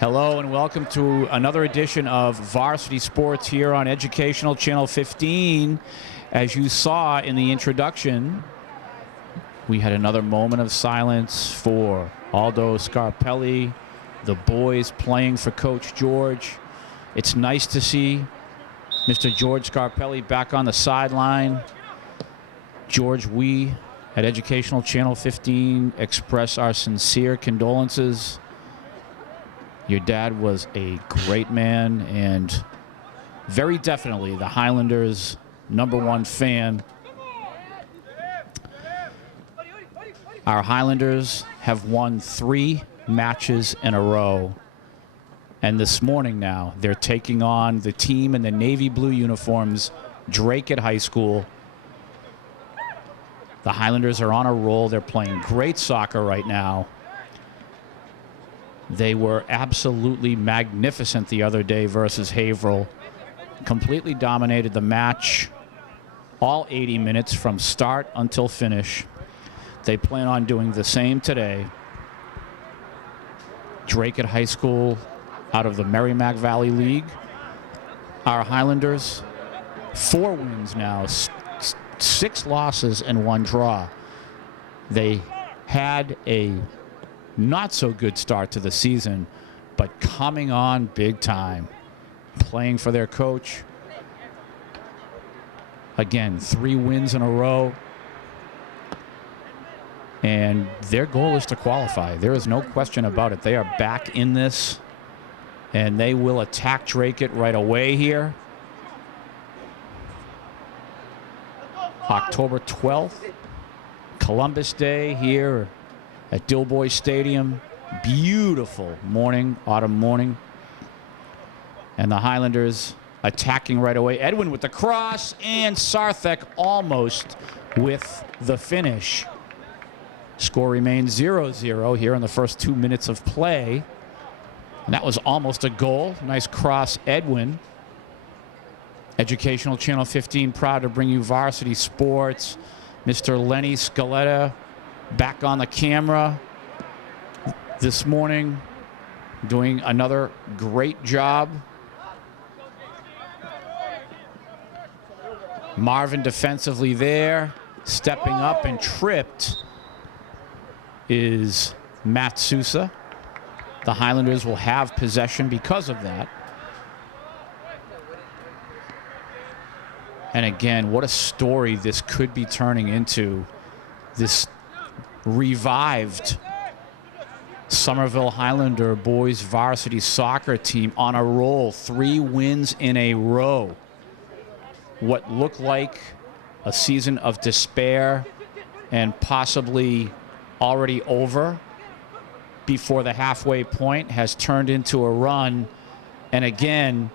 Hello and welcome to another edition of Varsity Sports here on Educational Channel 15. As you saw in the introduction, we had another moment of silence for Aldo Scarpelli, the boys playing for Coach George. It's nice to see Mr. George Scarpelli back on the sideline. George, we at Educational Channel 15 express our sincere condolences. Your dad was a great man and very definitely the Highlanders' #1 fan. Our Highlanders have won 3 matches in a row. And this morning now, they're taking on the team in the navy blue uniforms, Dracut High School. The Highlanders are on a roll. They're playing great soccer right now. They were absolutely magnificent the other day versus Haverhill. Completely dominated the match, all 80 minutes from start until finish. They plan on doing the same today. Dracut High School out of the Merrimack Valley League. Our Highlanders, 4 wins now, 6 losses and 1 draw. They had a not so good start to the season, but coming on big time, playing for their coach. Again, 3 wins in a row. And their goal is to qualify. There is no question about it. They are back in this, and they will attack Dracut right away here. October 12th, Columbus Day here at Dilboy Stadium. Beautiful morning, autumn morning. And the Highlanders attacking right away. Edwin with the cross, and Sarthek almost with the finish. Score remains 0-0 here in the first 2 minutes of play. And that was almost a goal. Nice cross, Edwin. Educational Channel 15 proud to bring you Varsity Sports. Mr. Lenny Scaletta back on the camera this morning, doing another great job. Marvin defensively there, stepping up, and tripped is Matt Sousa. The Highlanders will have possession because of that. And again, what a story this could be turning into. This revived Somerville Highlander boys varsity soccer team on a roll, 3 wins in a row. What looked like a season of despair and possibly already over before the halfway point has turned into a run. And again,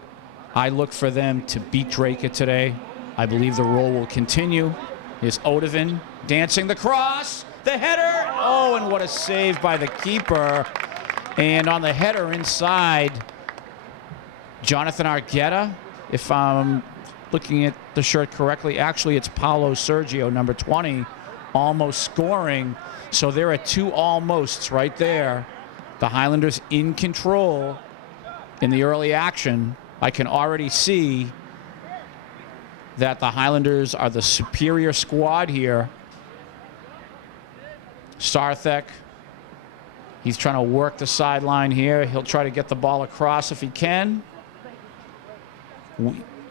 I look for them to beat Dracut today. I believe the roll will continue. Here's Odovan dancing the cross, the header. Oh, and what a save by the keeper. And on the header inside, Jonathan Argueta, if I'm looking at the shirt correctly, actually it's Paolo Sergio, number 20, almost scoring. So there are 2 almosts right there. The Highlanders in control in the early action. I can already see that the Highlanders are the superior squad here. Sarthek, he's trying to work the sideline here. He'll try to get the ball across if he can.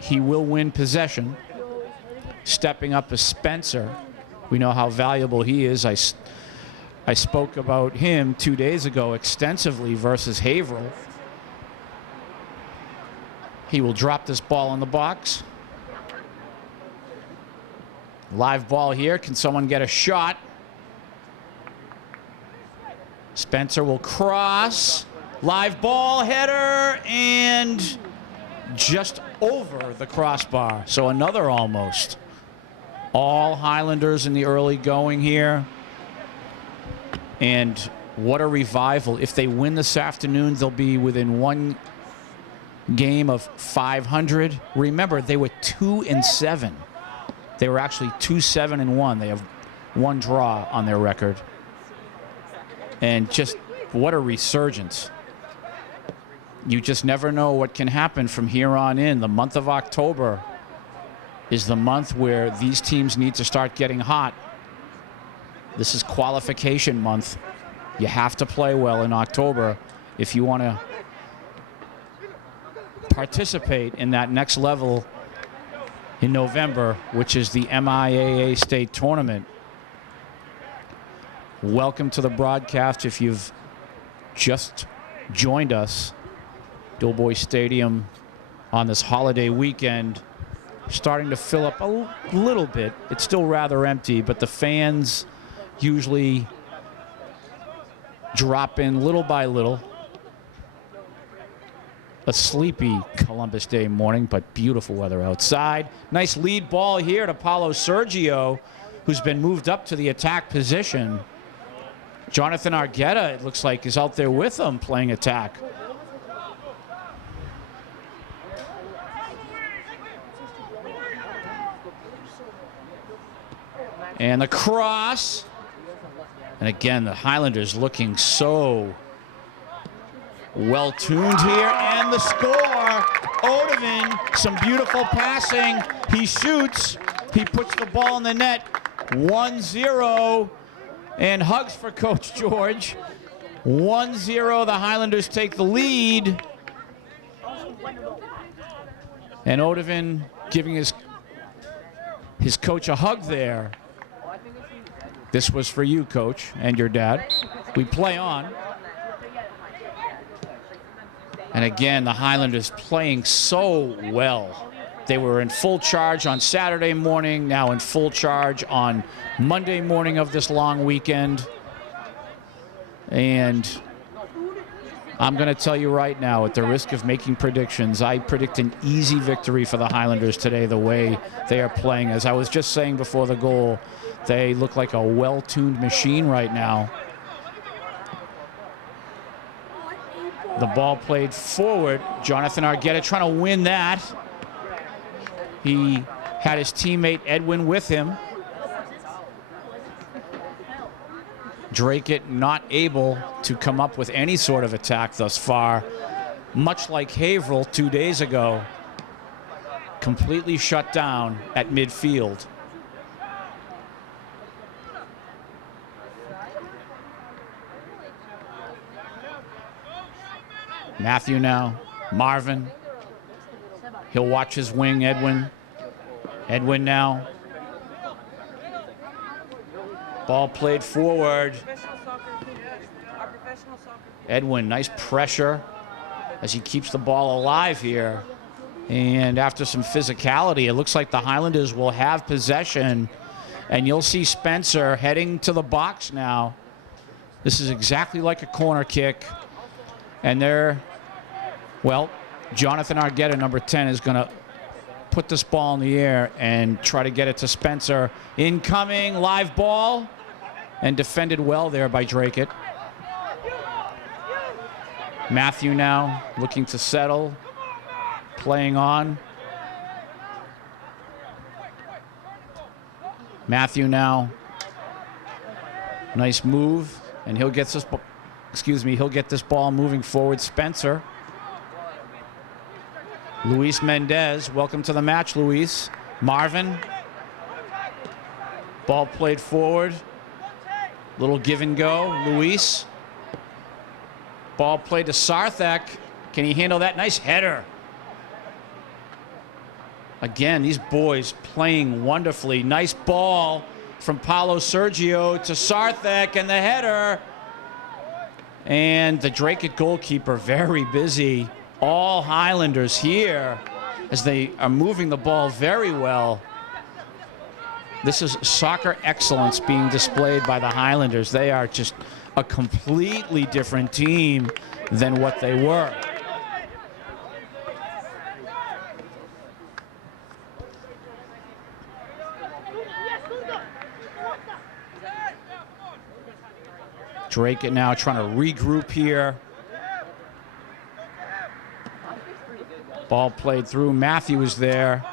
He will win possession. Stepping up is Spencer. We know how valuable he is. I spoke about him 2 days ago extensively versus Haverhill. He will drop this ball in the box. Live ball here. Can someone get a shot? Spencer will cross. Live ball, header, and just over the crossbar. So another almost. All Highlanders in the early going here. And what a revival. If they win this afternoon, they'll be within 1 game of 500. Remember, they were 2-7. They were actually 2-7-1. They have 1 draw on their record. And just what a resurgence. you just never know what can happen from here on in. The month of October is the month where these teams need to start getting hot. This is qualification month. You have to play well in October if you want to participate in that next level in November, which is the MIAA State Tournament. Welcome to the broadcast if you've just joined us. Doughboy Stadium on this holiday weekend starting to fill up a little bit. It's still rather empty, but the fans usually drop in little by little. A sleepy Columbus Day morning, but beautiful weather outside. Nice lead ball here to Paulo Sergio, who's been moved up to the attack position. Jonathan Argueta, it looks like, is out there with him playing attack. And the cross. And again, the Highlanders looking so well-tuned here. And the score. Odovan, some beautiful passing. He shoots. He puts the ball in the net. 1-0. And hugs for Coach George. 1-0. The Highlanders take the lead. And Odovan giving his coach a hug there. This was for you, Coach, and your dad. We play on. And again, the Highlanders playing so well. They were in full charge on Saturday morning, now in full charge on Monday morning of this long weekend. And I'm going to tell you right now, at the risk of making predictions, I predict an easy victory for the Highlanders today, the way they are playing. As I was just saying before the goal, they look like a well-tuned machine right now. The ball played forward. Jonathan Argueta trying to win that. He had his teammate Edwin with him. Dracut not able to come up with any sort of attack thus far. Much like Haverhill 2 days ago. Completely shut down at midfield. Matthew now, Marvin. He'll watch his wing, Edwin. Edwin now. Ball played forward. Edwin, nice pressure as he keeps the ball alive here. And after some physicality, it looks like the Highlanders will have possession. And you'll see Spencer heading to the box now. This is exactly like a corner kick. And there, well, Jonathan Argueta, number 10, is going to put this ball in the air and try to get it to Spencer. Incoming, live ball, and defended well there by Dracut. Matthew now looking to settle, playing on. Matthew now, nice move, and he'll get this. He'll get this ball moving forward. Spencer. Luis Mendez, welcome to the match, Luis. Marvin. Ball played forward. Little give and go. Luis. Ball played to Sarthak. Can he handle that? Nice header. Again, these boys playing wonderfully. Nice ball from Paulo Sergio to Sarthak, and the header. And the Dracut goalkeeper very busy. All Highlanders here as they are moving the ball very well. This is soccer excellence being displayed by the Highlanders. They are just a completely different team than what they were. Dracut now trying to regroup here. Ball played through. Matthew is there.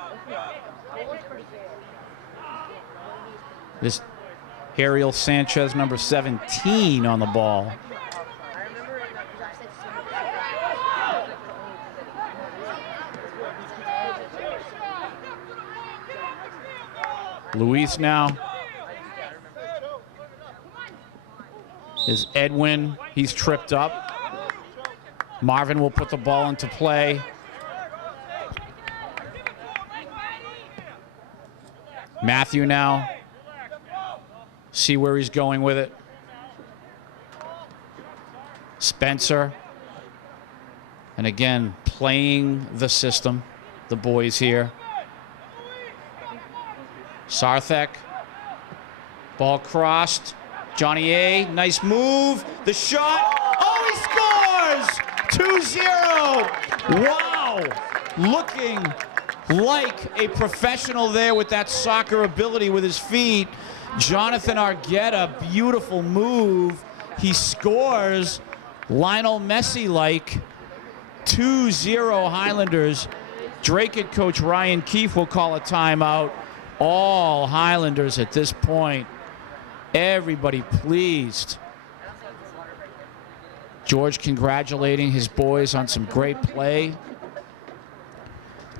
This Ariel Sanchez, number 17, on the ball. Luis now. Is Edwin. He's tripped up. Marvin will put the ball into play. Matthew now. See where he's going with it. Spencer. And again, playing the system, the boys here. Sarthek. Ball crossed. Johnny A, nice move. The shot. Oh, he scores! 2-0. Wow. Looking like a professional there with that soccer ability with his feet. Jonathan Argueta, beautiful move. He scores. Lionel Messi-like. 2-0 Highlanders. Dracut coach Ryan Keefe will call a timeout. All Highlanders at this point. Everybody pleased. George congratulating his boys on some great play.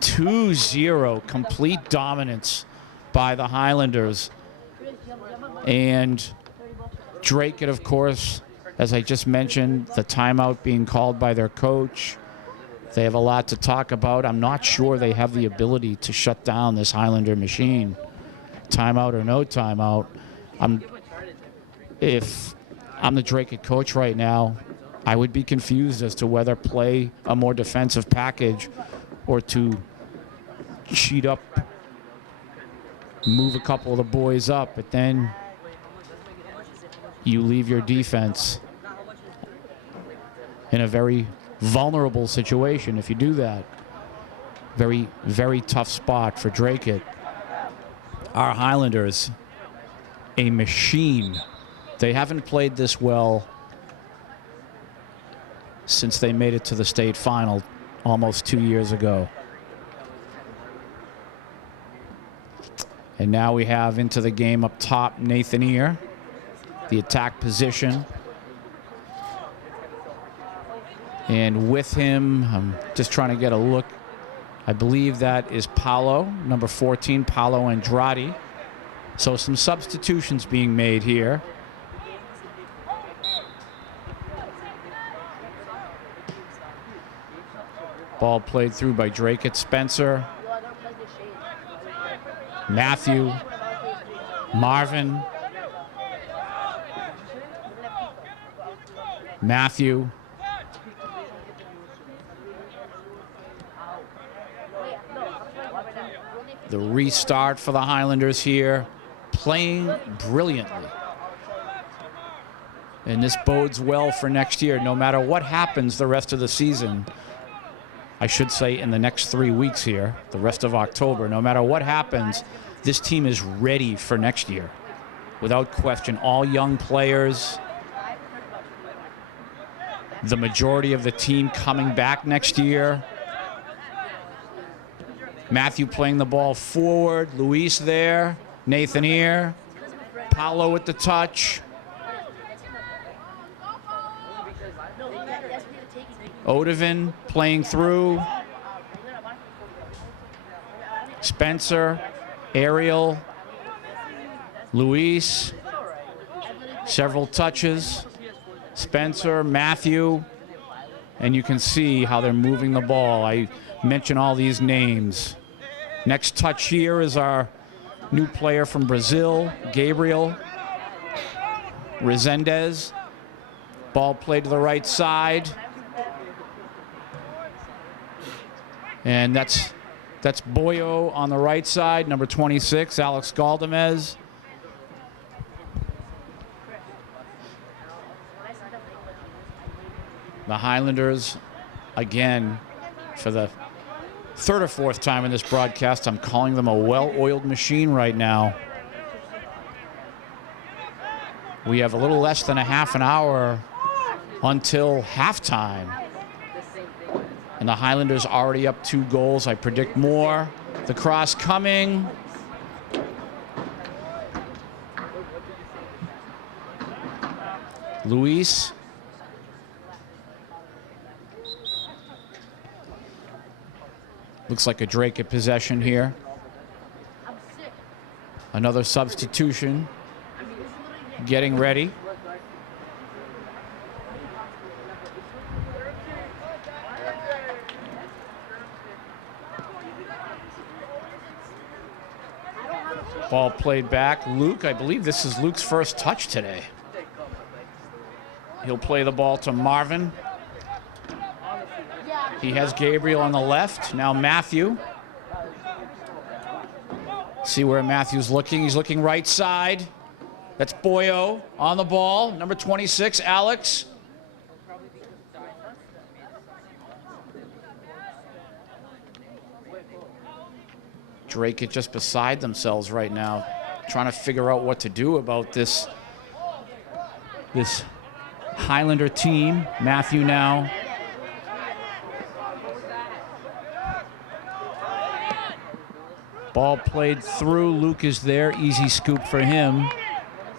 2-0, complete dominance by the Highlanders. And Dracut, of course, as I just mentioned, the timeout being called by their coach. They have a lot to talk about. I'm not sure they have the ability to shut down this Highlander machine. Timeout or no timeout. If I'm the Dracut coach right now, I would be confused as to whether play a more defensive package or to cheat up, move a couple of the boys up, but then you leave your defense in a very vulnerable situation if you do that. Very, very tough spot for Dracut. Our Highlanders, a machine. They haven't played this well since they made it to the state final almost 2 years ago. And now we have into the game up top Nathan Ear, the attack position. And with him, I'm just trying to get a look. I believe that is Paolo, number 14, Paolo Andrade. So some substitutions being made here. Ball played through by Dracut. Spencer. Matthew. Marvin. Matthew. The restart for the Highlanders here, playing brilliantly. And this bodes well for next year, no matter what happens the rest of the season. I should say in the next 3 weeks here, the rest of October, no matter what happens, this team is ready for next year. Without question, all young players. The majority of the team coming back next year. Matthew playing the ball forward. Luis there. Nathan Ear. Paolo with the touch. Odovan playing through. Spencer. Ariel. Luis. Several touches. Spencer, Matthew. And you can see how they're moving the ball. I mention all these names. Next touch here is our new player from Brazil, Gabriel Resendez. Ball played to the right side. And that's Boyo on the right side, number 26, Alex Galdamez. The Highlanders, again, for the third or fourth time in this broadcast, I'm calling them a well-oiled machine right now. We have a little less than a half an hour until halftime. And the Highlanders already up 2 goals. I predict more. The cross coming. Luis. Looks like a Dracut possession here. Another substitution. Getting ready. Ball played back. Luke, I believe this is Luke's first touch today. He'll play the ball to Marvin. He has Gabriel on the left. Now Matthew. See where Matthew's looking. He's looking right side. That's Boyo on the ball. Number 26, Alex. Dracut just beside themselves right now, trying to figure out what to do about this Highlander team. Matthew now. Ball played through. Luke is there. Easy scoop for him.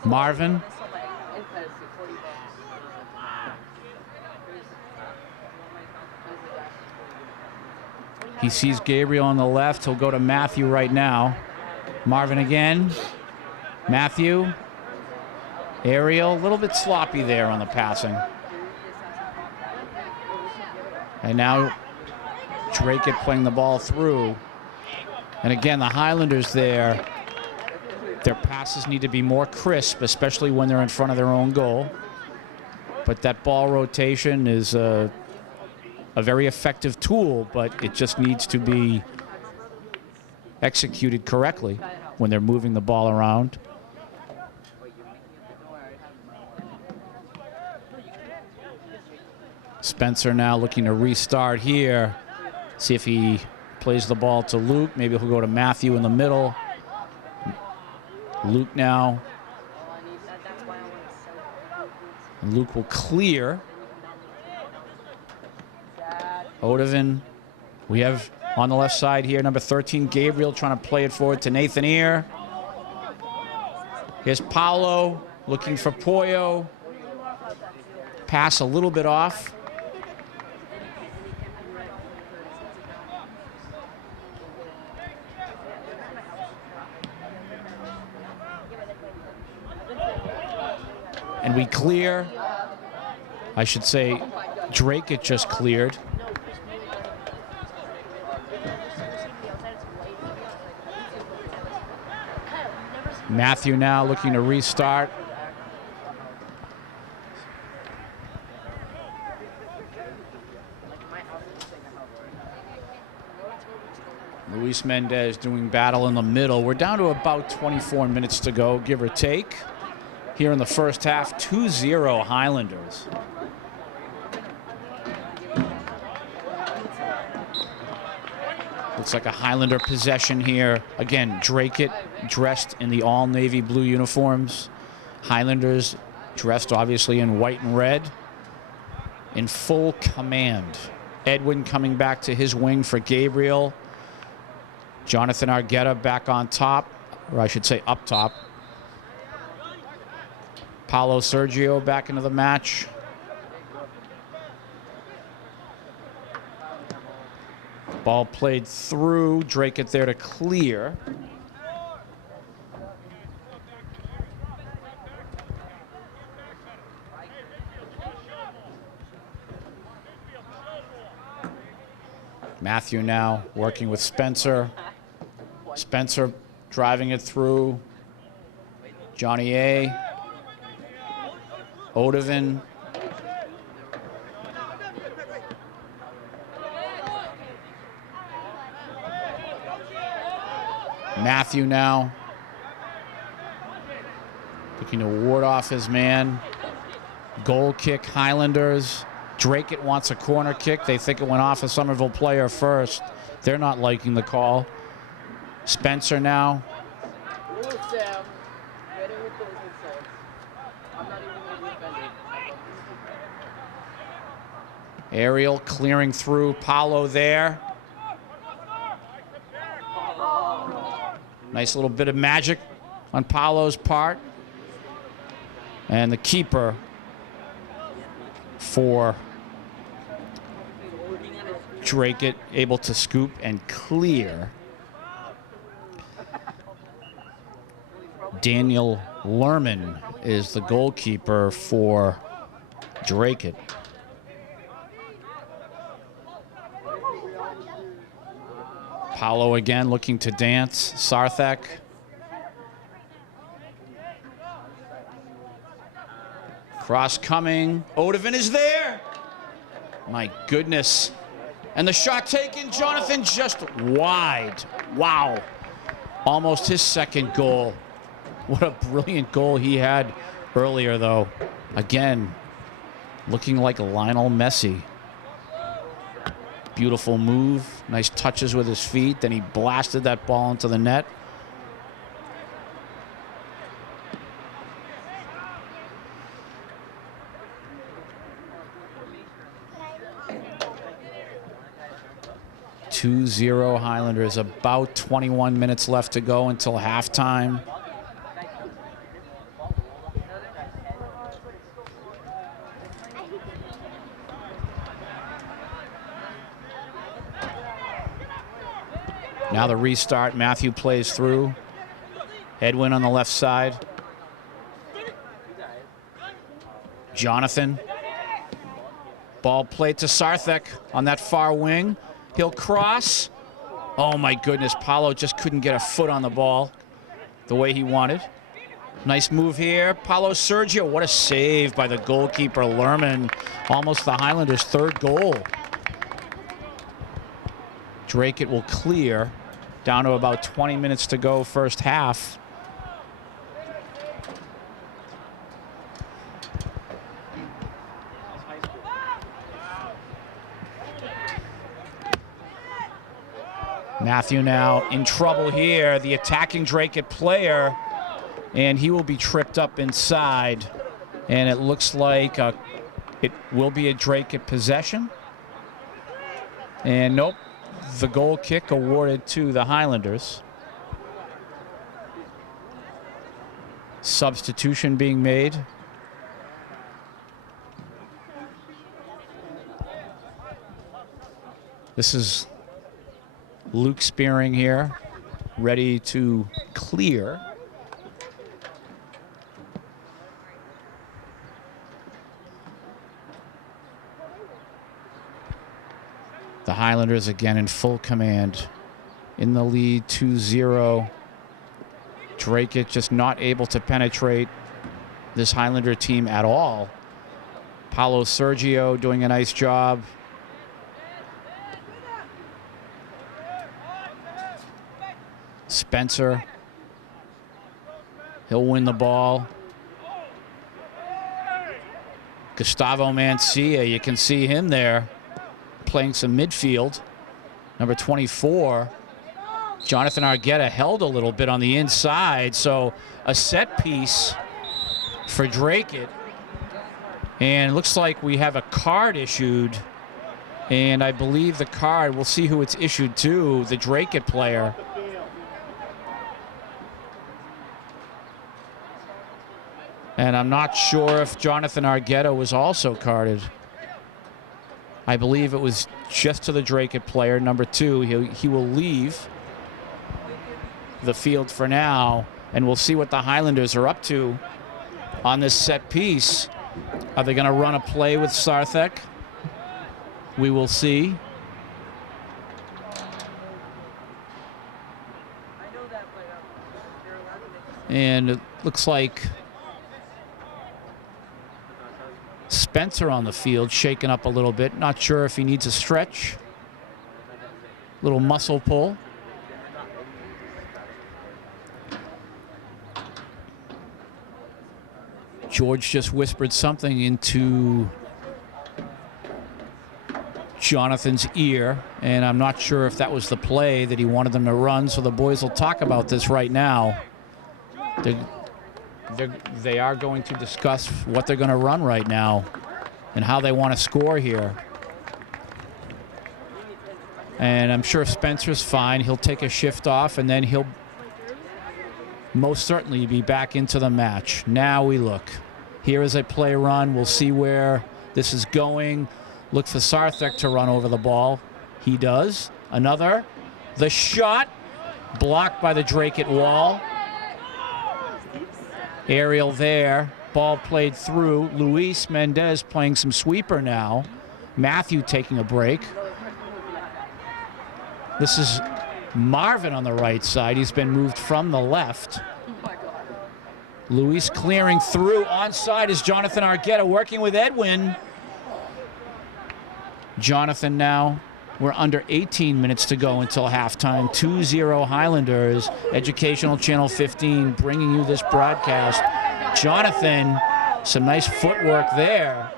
Marvin. He sees Gabriel on the left. He'll go to Matthew right now. Marvin again. Matthew. Ariel, a little bit sloppy there on the passing. And now Dracut playing the ball through. And again, the Highlanders there, their passes need to be more crisp, especially when they're in front of their own goal. But that ball rotation is a very effective tool, but it just needs to be executed correctly when they're moving the ball around. Spencer now looking to restart here. See if he plays the ball to Luke. Maybe he'll go to Matthew in the middle. Luke now. And Luke will clear. Odovan. We have on the left side here, number 13, Gabriel, trying to play it forward to Nathan Ear. Here's Paolo looking for Poyo. Pass a little bit off. And we clear. I should say Dracut just cleared. Matthew now looking to restart. Luis Mendez doing battle in the middle. We're down to about 24 minutes to go, give or take. Here in the first half, 2-0 Highlanders. Looks like a Highlander possession here. Again, Dracut dressed in the all navy blue uniforms. Highlanders dressed obviously in white and red. In full command. Edwin coming back to his wing for Gabriel. Jonathan Argueta back on top, or I should say up top. Paulo Sergio back into the match. Ball played through. Dracut there to clear. Matthew now working with Spencer. Spencer driving it through. Johnny A. Odovan. Matthew now looking to ward off his man. Goal kick, Highlanders. Dracut wants a corner kick. They think it went off a Somerville player first. They're not liking the call. Spencer now. Ariel clearing through. Paulo there. Nice little bit of magic on Paulo's part. And the keeper for Dracut able to scoop and clear. Daniel Lerman is the goalkeeper for Dracut. Paulo again looking to dance. Sarthak. Cross coming. Odovan is there. My goodness. And the shot taken. Jonathan just wide. Wow. Almost his second goal. What a brilliant goal he had earlier, though. Again, looking like Lionel Messi. Beautiful move. Nice touches with his feet. Then he blasted that ball into the net. (2-0) Highlanders. About 21 minutes left to go until halftime. Now the restart. Matthew plays through. Edwin on the left side. Jonathan. Ball played to Sarthak on that far wing. He'll cross. Oh my goodness, Paulo just couldn't get a foot on the ball the way he wanted. Nice move here. Paulo Sergio, what a save by the goalkeeper, Lerman. Almost the Highlanders' third goal. Dracut will clear. Down to about 20 minutes to go, first half. Matthew now in trouble here, the attacking Dracut player, and he will be tripped up inside. And it looks like it will be a Dracut possession. And nope, the goal kick awarded to the Highlanders. Substitution being made. This is Luke Spearing here, ready to clear. The Highlanders again in full command. In the lead, 2-0. Dracut just not able to penetrate this Highlander team at all. Paulo Sergio doing a nice job. Spencer. He'll win the ball. Gustavo Mancia, you can see him there playing some midfield. Number 24. Jonathan Argueta held a little bit on the inside, so a set piece for Dracut. And it looks like we have a card issued, and I believe the card, we'll see who it's issued to, the Dracut player. And I'm not sure if Jonathan Argueta was also carded. I believe it was just to the Dracut player, number 2. He will leave the field for now, and we'll see what the Highlanders are up to on this set piece. Are they going to run a play with Sarthak? We will see. And it looks like Spencer on the field, shaken up a little bit. Not sure if he needs a stretch. Little muscle pull. George just whispered something into Jonathan's ear, and I'm not sure if that was the play that he wanted them to run, so the boys will talk about this right now. They are going to discuss what they're going to run right now and how they want to score here. And I'm sure Spencer's fine. He'll take a shift off, and then he'll most certainly be back into the match. Now we look. Here is a play run. We'll see where this is going. Look for Sarthak to run over the ball. He does. Another. The shot blocked by the Dracut wall. Aerial there. Ball played through. Luis Mendez playing some sweeper now. Matthew taking a break. This is Marvin on the right side. He's been moved from the left. Luis clearing through. Onside is Jonathan Argueta working with Edwin. Jonathan now. We're under 18 minutes to go until halftime. 2-0 Highlanders. Educational Channel 15 bringing you this broadcast. Jonathan, some nice footwork there.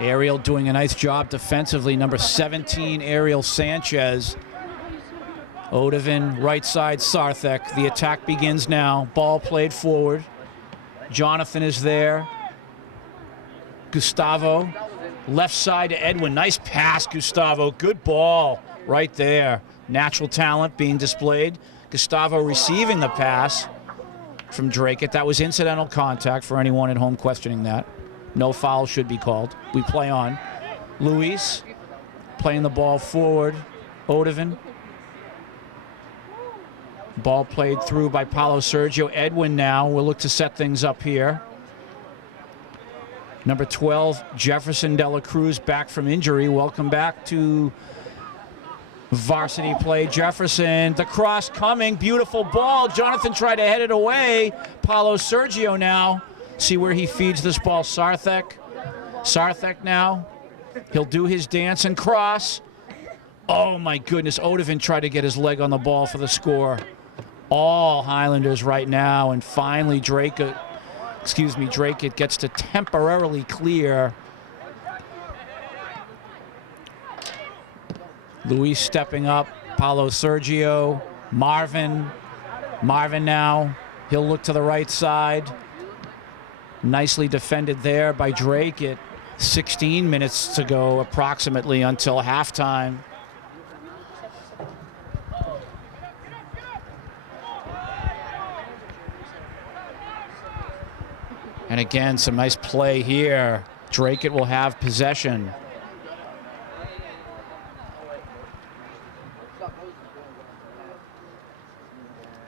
Ariel doing a nice job defensively. Number 17, Ariel Sanchez. Odovan, right side, Sarthek. The attack begins now. Ball played forward. Jonathan is there. Gustavo, left side to Edwin. Nice pass, Gustavo. Good ball right there. Natural talent being displayed. Gustavo receiving the pass from Dracut. That was incidental contact for anyone at home questioning that. No foul should be called. We play on. Luis playing the ball forward. Odovan. Ball played through by Paulo Sergio. Edwin now will look to set things up here. Number 12, Jefferson De La Cruz, back from injury. Welcome back to varsity play. Jefferson, the cross coming. Beautiful ball. Jonathan tried to head it away. Paulo Sergio now. See where he feeds this ball. Sarthek. Sarthek now. He'll do his dance and cross. Oh, my goodness. Odovan tried to get his leg on the ball for the score. All Highlanders right now. And finally, Dracut gets to temporarily clear. Luis stepping up. Paulo Sergio. Marvin. Marvin now. He'll look to the right side. Nicely defended there by Dracut. 16 minutes to go approximately until halftime. And again, some nice play here. Dracut will have possession.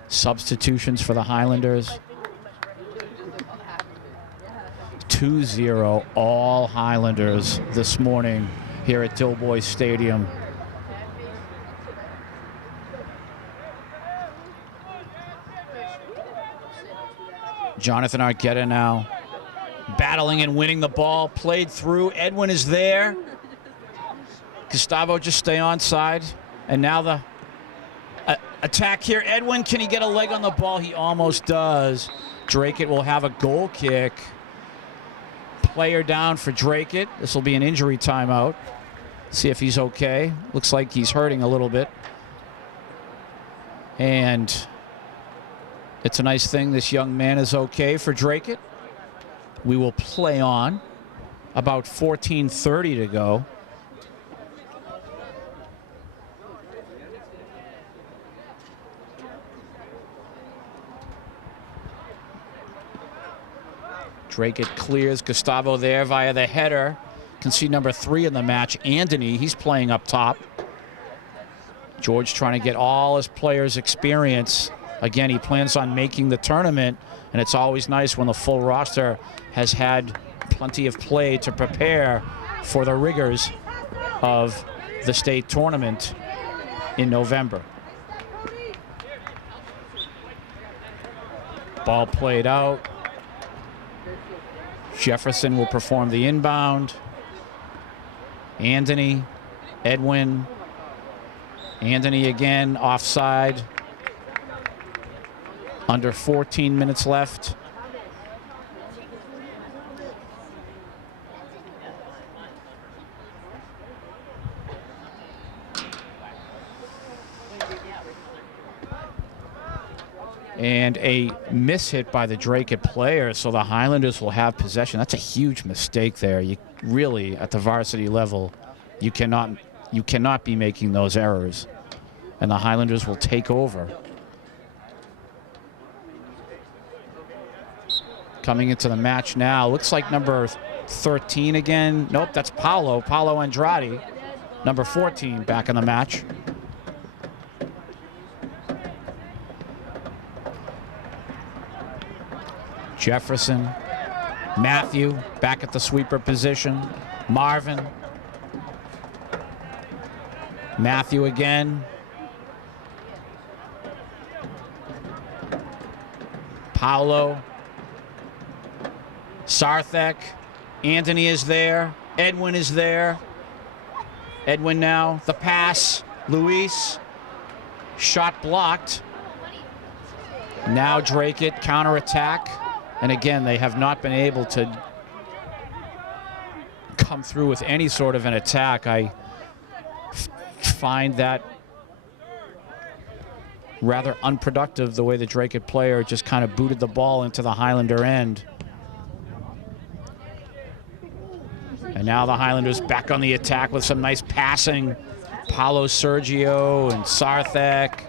Substitutions for the Highlanders. 2-0 all Highlanders this morning here at Dilboy Stadium. Jonathan Argueta now battling and winning the ball. Played through. Edwin is there. Gustavo just stay onside. And now the attack here. Edwin, can he get a leg on the ball? He almost does. Dracut will have a goal kick. Player down for Dracut. This will be an injury timeout. See if he's okay. Looks like he's hurting a little bit. And it's a nice thing this young man is okay for Dracut. We will play on. About 14:30 to go. Dracut clears. Gustavo there via the header. Can see number 3 in the match, Anthony. He's playing up top. George trying to get all his players experience. Again, he plans on making the tournament, and it's always nice when the full roster has had plenty of play to prepare for the rigors of the state tournament in November. Ball played out. Jefferson will perform the inbound. Anthony, Edwin. Anthony again, offside. Under 14 minutes left. And a miss hit by the Dracut player, so the Highlanders will have possession. That's a huge mistake there. You really, at the varsity level, you cannot be making those errors. And the Highlanders will take over. Coming into the match now, looks like number 13 again. Nope, that's Paulo Andrade. Number 14 back in the match. Jefferson. Matthew back at the sweeper position. Marvin. Matthew again. Paolo. Sarthek. Anthony is there. Edwin is there. Edwin now. The pass. Luis. Shot blocked. Now Dracut counterattack. And again, they have not been able to come through with any sort of an attack. I find that rather unproductive, the way the Dracut player just kind of booted the ball into the Highlander end. And now the Highlanders back on the attack with some nice passing. Paulo Sergio and Sarthek.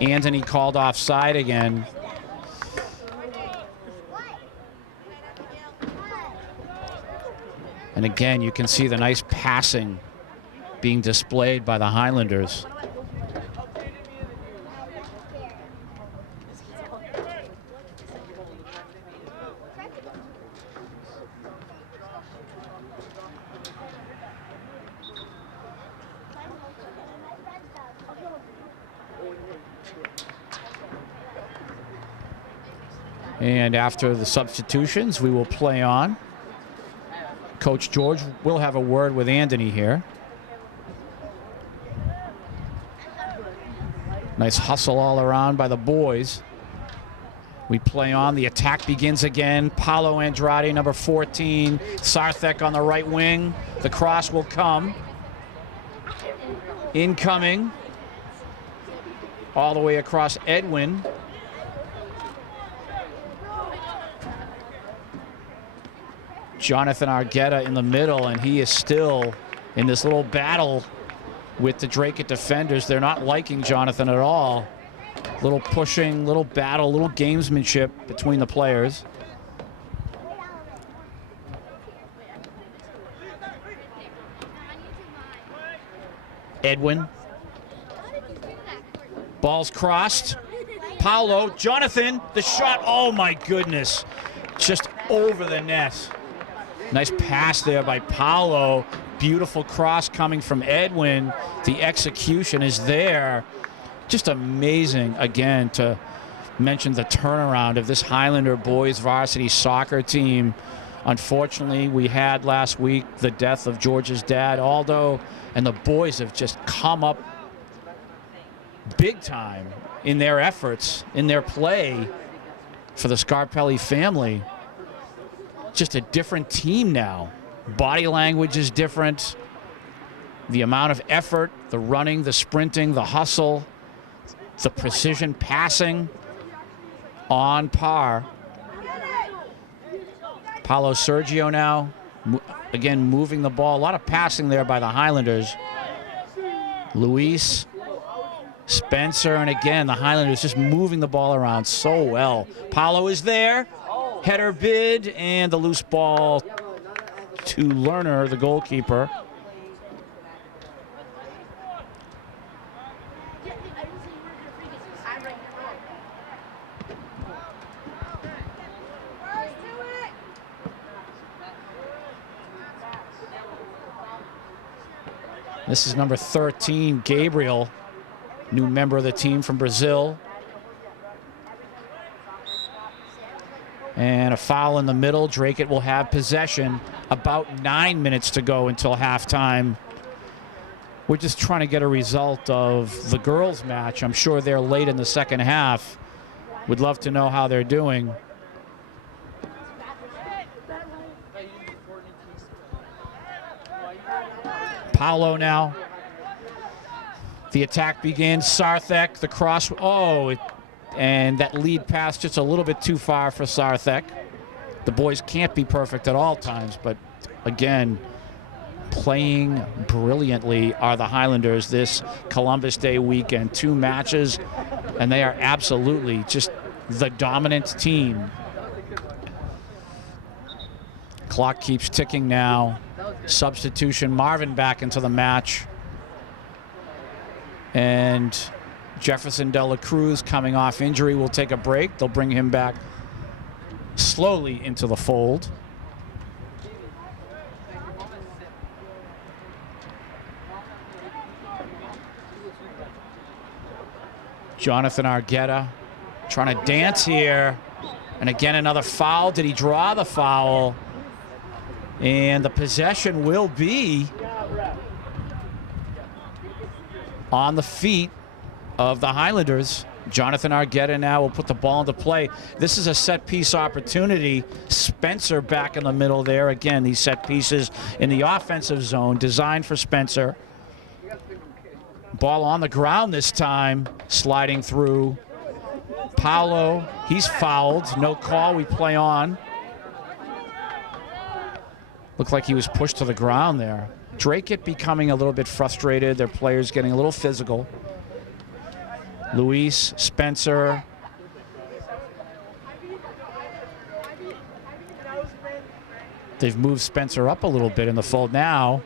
Anthony called offside again. And again, you can see the nice passing being displayed by the Highlanders. And after the substitutions, we will play on. Coach George will have a word with Anthony here. Nice hustle all around by the boys. We play on. The attack begins again. Paolo Andrade, number 14. Sarthek on the right wing. The cross will come. Incoming. All the way across Edwin. Jonathan Argueta in the middle, and he is still in this little battle with the Dracut defenders. They're not liking Jonathan at all. Little pushing, little battle, little gamesmanship between the players. Edwin. Ball's crossed. Paolo, Jonathan, the shot, oh my goodness. Just over the net. Nice pass there by Paolo. Beautiful cross coming from Edwin. The execution is there. Just amazing, again, to mention the turnaround of this Highlander boys varsity soccer team. Unfortunately, we had last week the death of George's dad, Aldo, and the boys have just come up big time in their efforts, in their play for the Scarpelli family. Just a different team now. Body language is different. The amount of effort, the running, the sprinting, the hustle, the precision passing, on par. Paulo Sergio now, again, moving the ball. A lot of passing there by the Highlanders. Luis, Spencer, and again, the Highlanders just moving the ball around so well. Paulo is there. Header bid, and the loose ball to Lerner, the goalkeeper. This is number 13, Gabriel, new member of the team from Brazil. And a foul in the middle. Dracut will have possession. About 9 minutes to go until halftime. We're just trying to get a result of the girls' match. I'm sure they're late in the second half. Would love to know how they're doing. Paolo now. The attack begins. Sarthek, the cross. Oh, and that lead pass just a little bit too far for Sarthek. The boys can't be perfect at all times, but again, playing brilliantly are the Highlanders this Columbus Day weekend. 2 matches, and they are absolutely just the dominant team. Clock keeps ticking now. Substitution, Marvin back into the match. And Jefferson de la Cruz coming off injury will take a break. They'll bring him back slowly into the fold. Jonathan Argueta trying to dance here. And again, another foul. Did he draw the foul? And the possession will be on the feet of the Highlanders. Jonathan Argueta now will put the ball into play. This is a set-piece opportunity. Spencer back in the middle there. Again, these set pieces in the offensive zone designed for Spencer. Ball on the ground this time, sliding through. Paolo, he's fouled. No call, we play on. Looked like he was pushed to the ground there. Dracut becoming a little bit frustrated. Their players getting a little physical. Luis, Spencer. They've moved Spencer up a little bit in the fold now.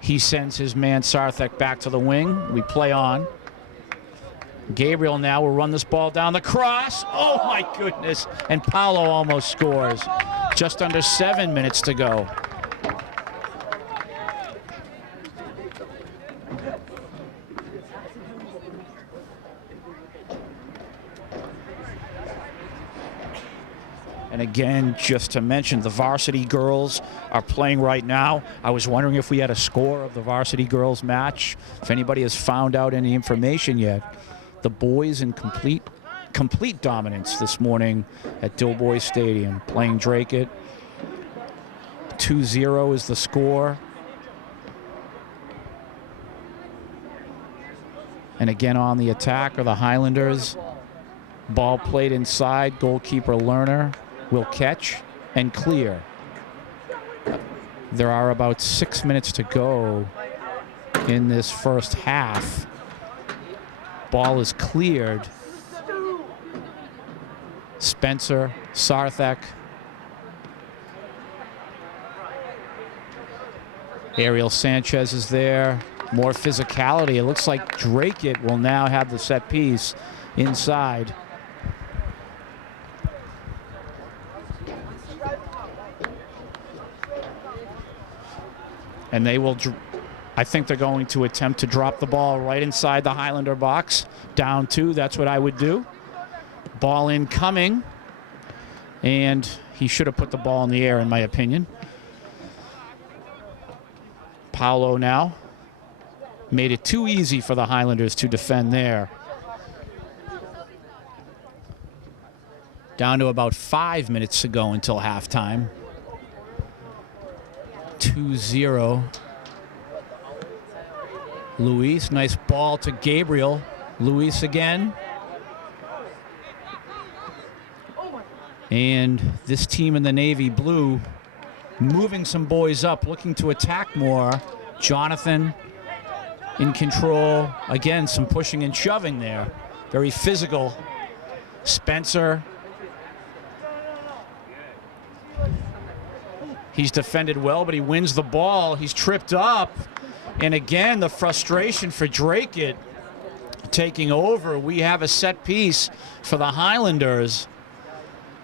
He sends his man Sarthek back to the wing. We play on. Gabriel now will run this ball down the cross. Oh my goodness. And Paolo almost scores. Just under 7 minutes to go. And again, just to mention, the varsity girls are playing right now. I was wondering if we had a score of the varsity girls match, if anybody has found out any information yet. The boys in complete dominance this morning at Dilboy Stadium, playing Dracut. 2-0 is the score. And again on the attack are the Highlanders. Ball played inside, goalkeeper Lerner will catch and clear. There are about 6 minutes to go in this first half. Ball is cleared. Spencer, Sarthek. Ariel Sanchez is there. More physicality. It looks like Dracut will now have the set piece inside. And they will, I think they're going to attempt to drop the ball right inside the Highlander box. Down 2, that's what I would do. Ball incoming. And he should have put the ball in the air, in my opinion. Paolo now. Made it too easy for the Highlanders to defend there. Down to about 5 minutes to go until halftime. 2-0. Luis, nice ball to Gabriel. Luis again. And this team in the navy blue moving some boys up, looking to attack more. Jonathan in control. Again, some pushing and shoving there. Very physical. Spencer. He's defended well, but he wins the ball. He's tripped up. And again, the frustration for Dracut taking over. We have a set piece for the Highlanders.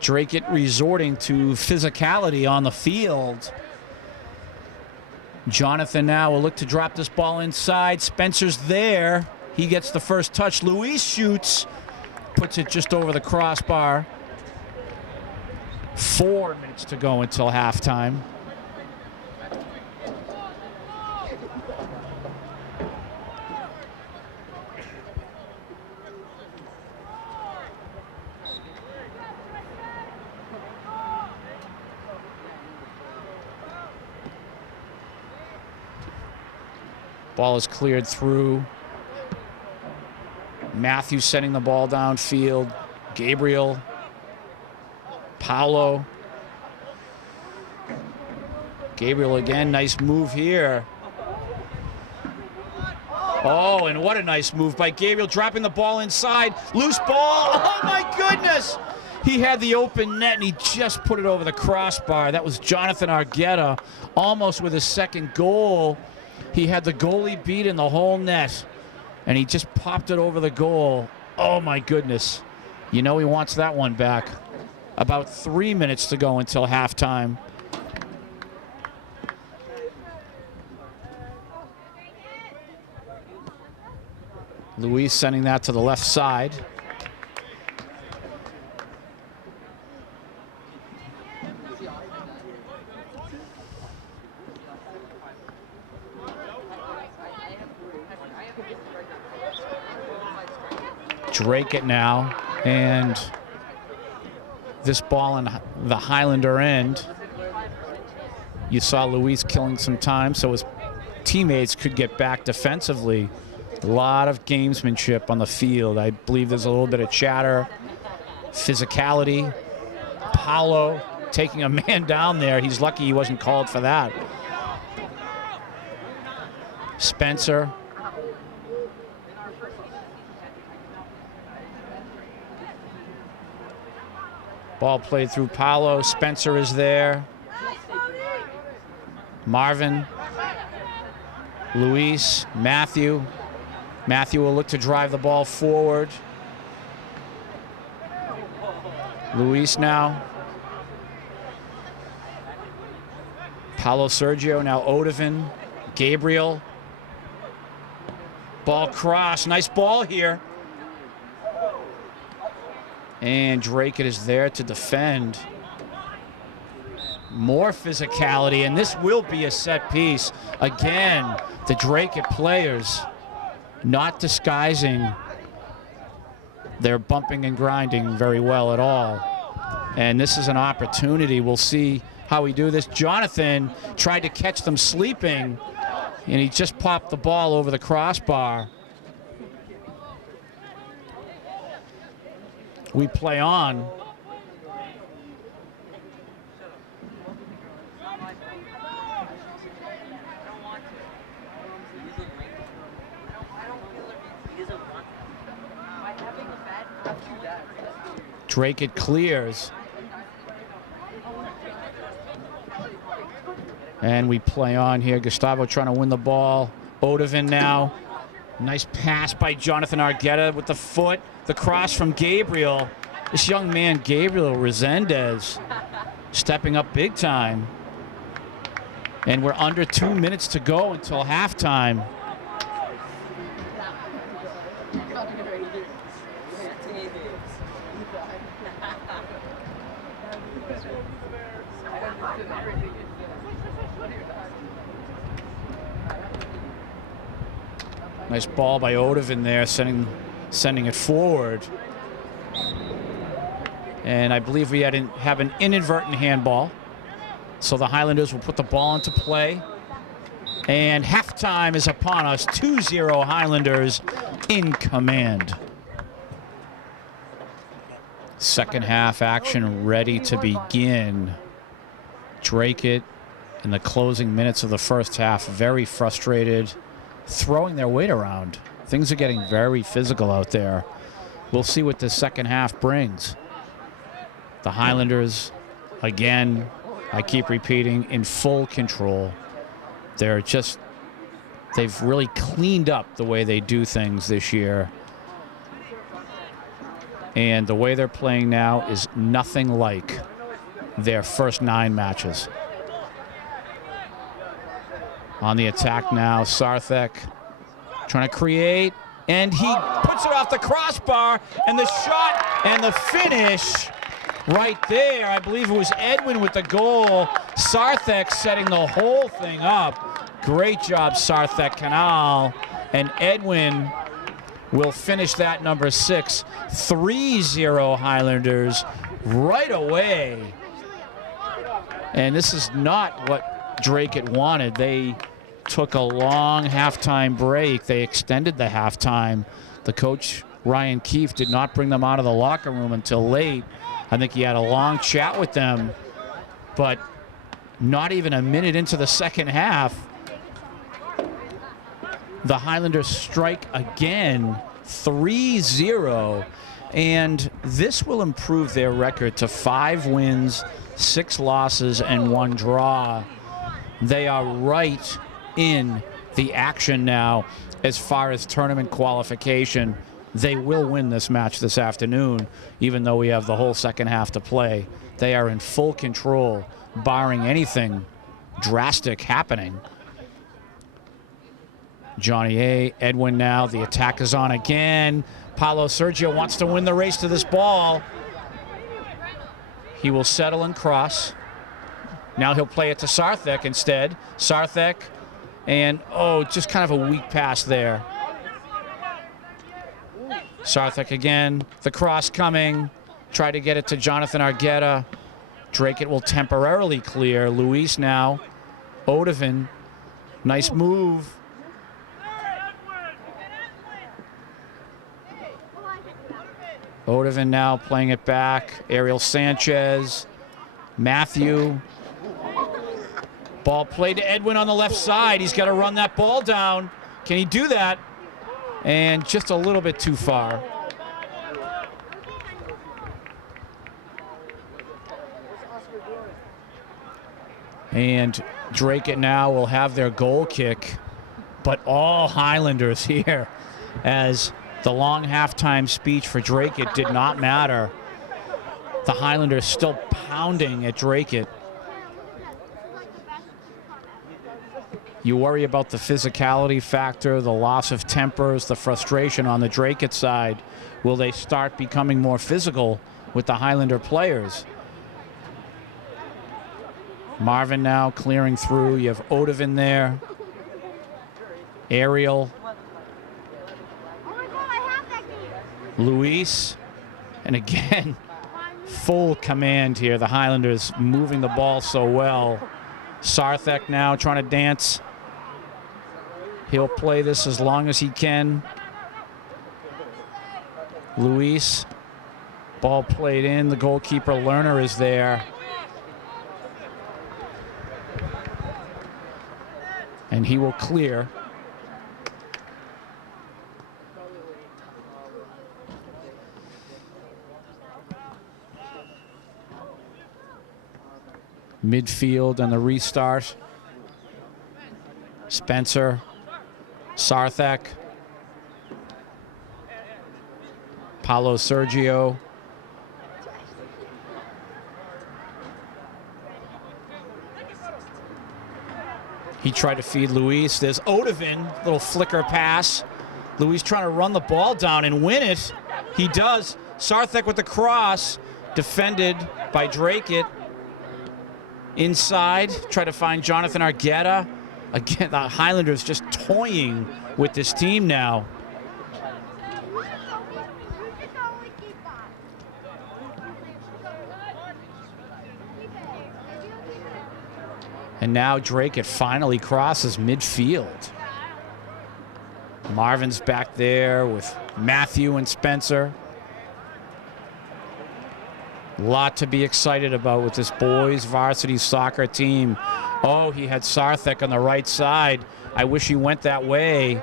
Dracut resorting to physicality on the field. Jonathan now will look to drop this ball inside. Spencer's there. He gets the first touch. Luis shoots. Puts it just over the crossbar. 4 minutes to go until halftime. Ball is cleared through. Matthews sending the ball downfield. Gabriel. Paolo. Gabriel again, nice move here. Oh, and what a nice move by Gabriel, dropping the ball inside. Loose ball, oh my goodness! He had the open net and he just put it over the crossbar. That was Jonathan Argueta, almost with his second goal. He had the goalie beat in the whole net and he just popped it over the goal. Oh my goodness. You know he wants that one back. About 3 minutes to go until halftime. Luis sending that to the left side. Dracut now, and this ball in the Highlander end. You saw Luis killing some time so his teammates could get back defensively. A lot of gamesmanship on the field. I believe there's a little bit of chatter, physicality. Paulo taking a man down there. He's lucky he wasn't called for that. Spencer. Ball played through Paulo. Spencer is there. Marvin. Luis. Matthew. Matthew will look to drive the ball forward. Luis now. Paulo Sergio, now Odovan. Gabriel. Ball cross. Nice ball here. And Dracut is there to defend. More physicality, and this will be a set piece. Again, the Dracut players not disguising their bumping and grinding very well at all. And this is an opportunity. We'll see how we do this. Jonathan tried to catch them sleeping, and he just popped the ball over the crossbar. We play on. Dracut clears. And we play on here. Gustavo trying to win the ball. Odovan now. Nice pass by Jonathan Argueta with the foot. The cross from Gabriel. This young man, Gabriel Resendez, stepping up big time. And we're under 2 minutes to go until halftime. Nice ball by Odovan there, sending it forward. And I believe we have an inadvertent handball. So the Highlanders will put the ball into play. And halftime is upon us. 2-0 Highlanders in command. Second half action ready to begin. Dracut in the closing minutes of the first half, very frustrated, throwing their weight around. Things are getting very physical out there. We'll see what the second half brings. The Highlanders, again, I keep repeating, in full control. They've really cleaned up the way they do things this year. And the way they're playing now is nothing like their first 9 matches. On the attack now, Sarthek trying to create, and he puts it off the crossbar, and the shot and the finish right there. I believe it was Edwin with the goal. Sarthek setting the whole thing up. Great job, Sarthek Canal. And Edwin will finish that number 6. 3-0 Highlanders right away. And this is not what Dracut wanted. They took a long halftime break. They extended the halftime. The coach, Ryan Keefe, did not bring them out of the locker room until late. I think he had a long chat with them, but not even a minute into the second half, the Highlanders strike again, 3-0, and this will improve their record to 5 wins, 6 losses, and 1 draw. They are right in the action now as far as tournament qualification. They will win this match this afternoon, even though we have the whole second half to play. They are in full control, barring anything drastic happening. Johnny A. Edwin now. The attack is on again. Paulo Sergio wants to win the race to this ball. He will settle and cross. Now he'll play it to Sarthek instead. Sarthek, and just kind of a weak pass there. Sarthek again, the cross coming. Try to get it to Jonathan Argueta. Dracut will temporarily clear. Luis now. Odovan, nice move. Odovan now playing it back. Ariel Sanchez. Matthew. Ball played to Edwin on the left side. He's got to run that ball down. Can he do that? And just a little bit too far. And Dracut now will have their goal kick. But all Highlanders here, as the long halftime speech for Dracut did not matter. The Highlanders still pounding at Dracut. You worry about the physicality factor, the loss of tempers, the frustration on the Dracut side. Will they start becoming more physical with the Highlander players? Marvin now clearing through. You have Odovan there. Ariel. Luis. And again, full command here. The Highlanders moving the ball so well. Sarthek now trying to dance. He'll play this as long as he can. Luis. Ball played in. The goalkeeper Lerner is there. And he will clear. Midfield and the restart. Spencer. Sarthek. Paulo Sergio. He tried to feed Luis. There's Odovan, little flicker pass. Luis trying to run the ball down and win it. He does. Sarthek with the cross, defended by Dracut. Inside, try to find Jonathan Argueta. Again, the Highlanders just toying with this team now. And now Dracut finally crosses midfield. Marvin's back there with Matthew and Spencer. A lot to be excited about with this boys varsity soccer team. Oh, he had Sarthek on the right side. I wish he went that way.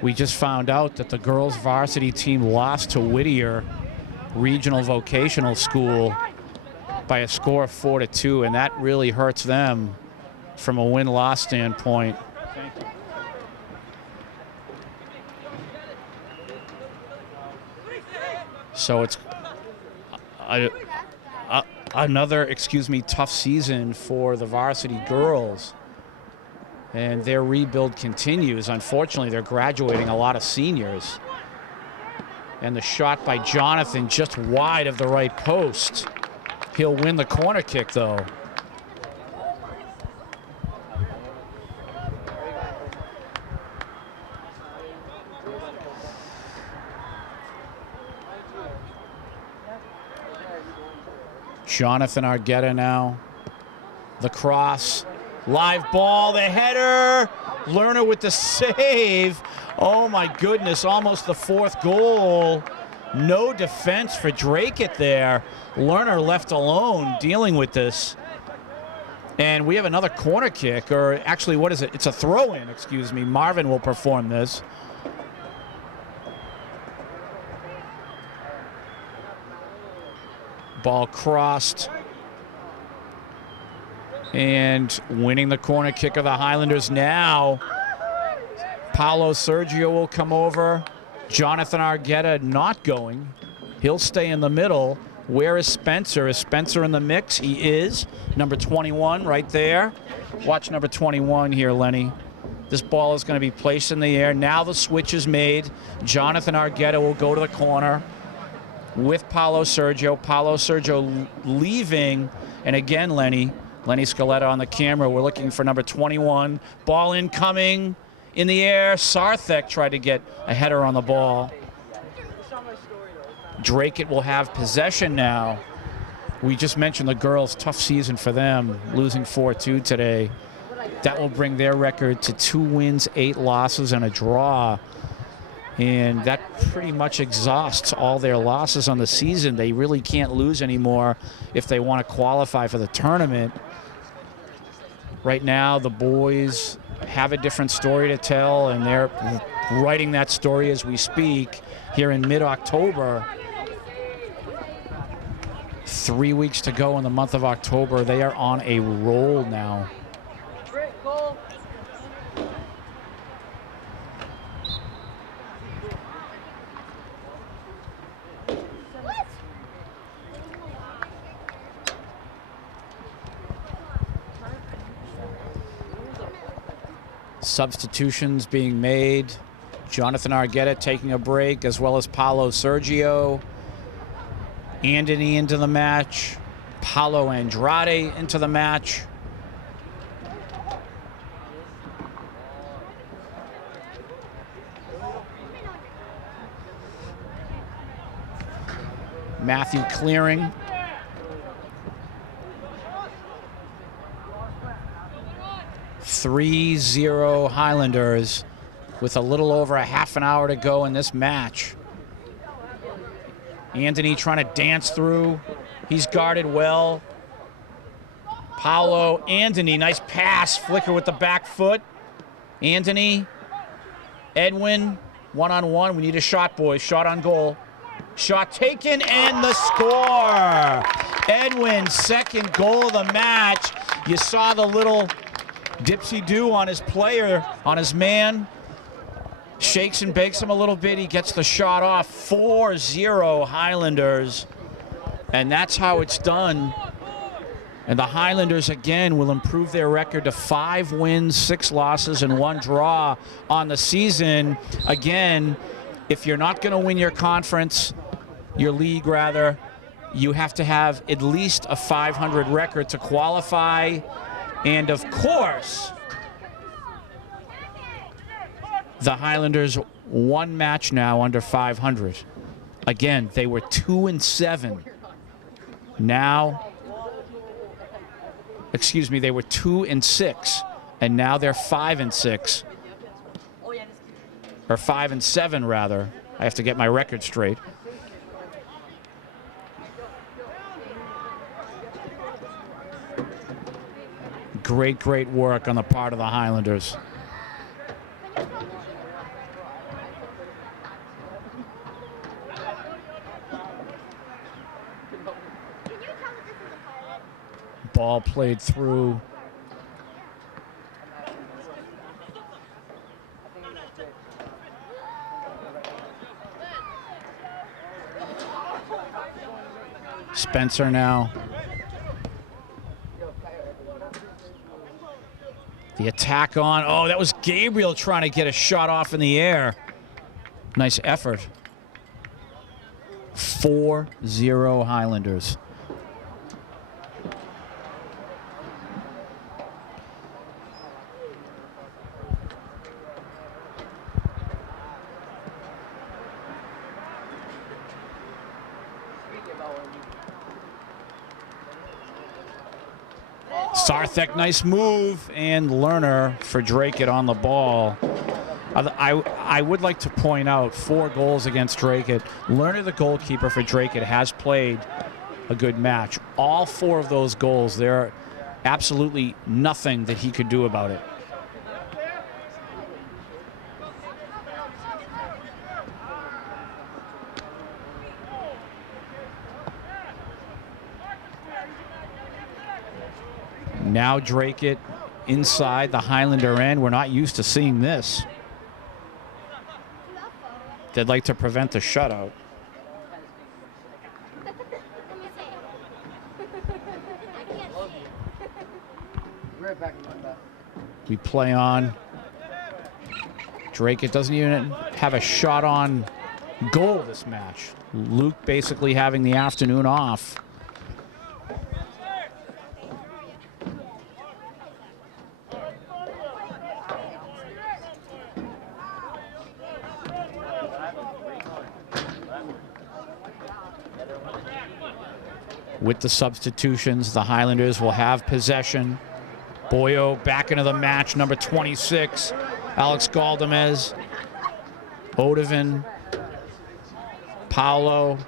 We just found out that the girls varsity team lost to Whittier Regional Vocational School by a score of 4-2, and that really hurts them from a win-loss standpoint. So it's another, tough season for the varsity girls. And their rebuild continues. Unfortunately, they're graduating a lot of seniors. And the shot by Jonathan just wide of the right post. He'll win the corner kick, though. Jonathan Argueta now. The cross. Live ball, the header. Lerner with the save. Oh my goodness, almost the fourth goal. No defense for Dracut there. Lerner left alone dealing with this. And we have another corner kick, or actually, what is it? It's a throw-in, Marvin will perform this. Ball crossed. And winning the corner kick of the Highlanders now. Paolo Sergio will come over. Jonathan Argueta not going. He'll stay in the middle. Where is Spencer? Is Spencer in the mix? He is. Number 21 right there. Watch number 21 here, Lenny. This ball is going to be placed in the air. Now the switch is made. Jonathan Argueta will go to the corner with Paolo Sergio. Paolo Sergio leaving. And again, Lenny Scaletta on the camera. We're looking for number 21. Ball incoming in the air. Sarthek tried to get a header on the ball. Dracut will have possession now. We just mentioned the girls, tough season for them, losing 4-2 today. That will bring their record to 2 wins, 8 losses, and a draw. And that pretty much exhausts all their losses on the season. They really can't lose anymore if they want to qualify for the tournament. Right now, the boys have a different story to tell, and they're writing that story as we speak here in mid-October. 3 weeks to go in the month of October. They are on a roll now. Substitutions being made. Jonathan Argueta taking a break, as well as Paolo Sergio. Anthony into the match. Paulo Andrade into the match. Matthew clearing. (3-0) Highlanders with a little over a half an hour to go in this match. Anthony trying to dance through. He's guarded well. Paulo, Anthony, nice pass. Flicker with the back foot. Anthony, Edwin, one-on-one. We need a shot, boys. Shot on goal. Shot taken, and the score. Edwin's second goal of the match. You saw the little dipsy-do on his player, on his man. Shakes and bakes him a little bit. He gets the shot off. 4-0 Highlanders. And that's how it's done. And the Highlanders, again, will improve their record to 5 wins, 6 losses, and 1 draw on the season. Again, if you're not going to win your conference, your league rather, you have to have at least a 500 record to qualify. And of course, the Highlanders 1 match now under 500. Again, they were 2-7. Now, excuse me, they were 2-6, and now they're 5-6, or 5-7 rather. I have to get my record straight. Great work on the part of the Highlanders. Ball played through. Spencer now. The attack on. Oh, that was Gabriel trying to get a shot off in the air. Nice effort. 4-0 Highlanders. Sarthek, nice move, and Lerner for Dracut on the ball. I would like to point out 4 goals against Dracut. Lerner, the goalkeeper for Dracut, has played a good match. All 4 of those goals, there are absolutely nothing that he could do about it. Now Dracut inside the Highlander end. We're not used to seeing this. They'd like to prevent the shutout. We play on. Dracut doesn't even have a shot on goal this match. Luke basically having the afternoon off. With the substitutions, the Highlanders will have possession. Boyo back into the match, number 26. Alex Galdamez. Odovan. Paolo.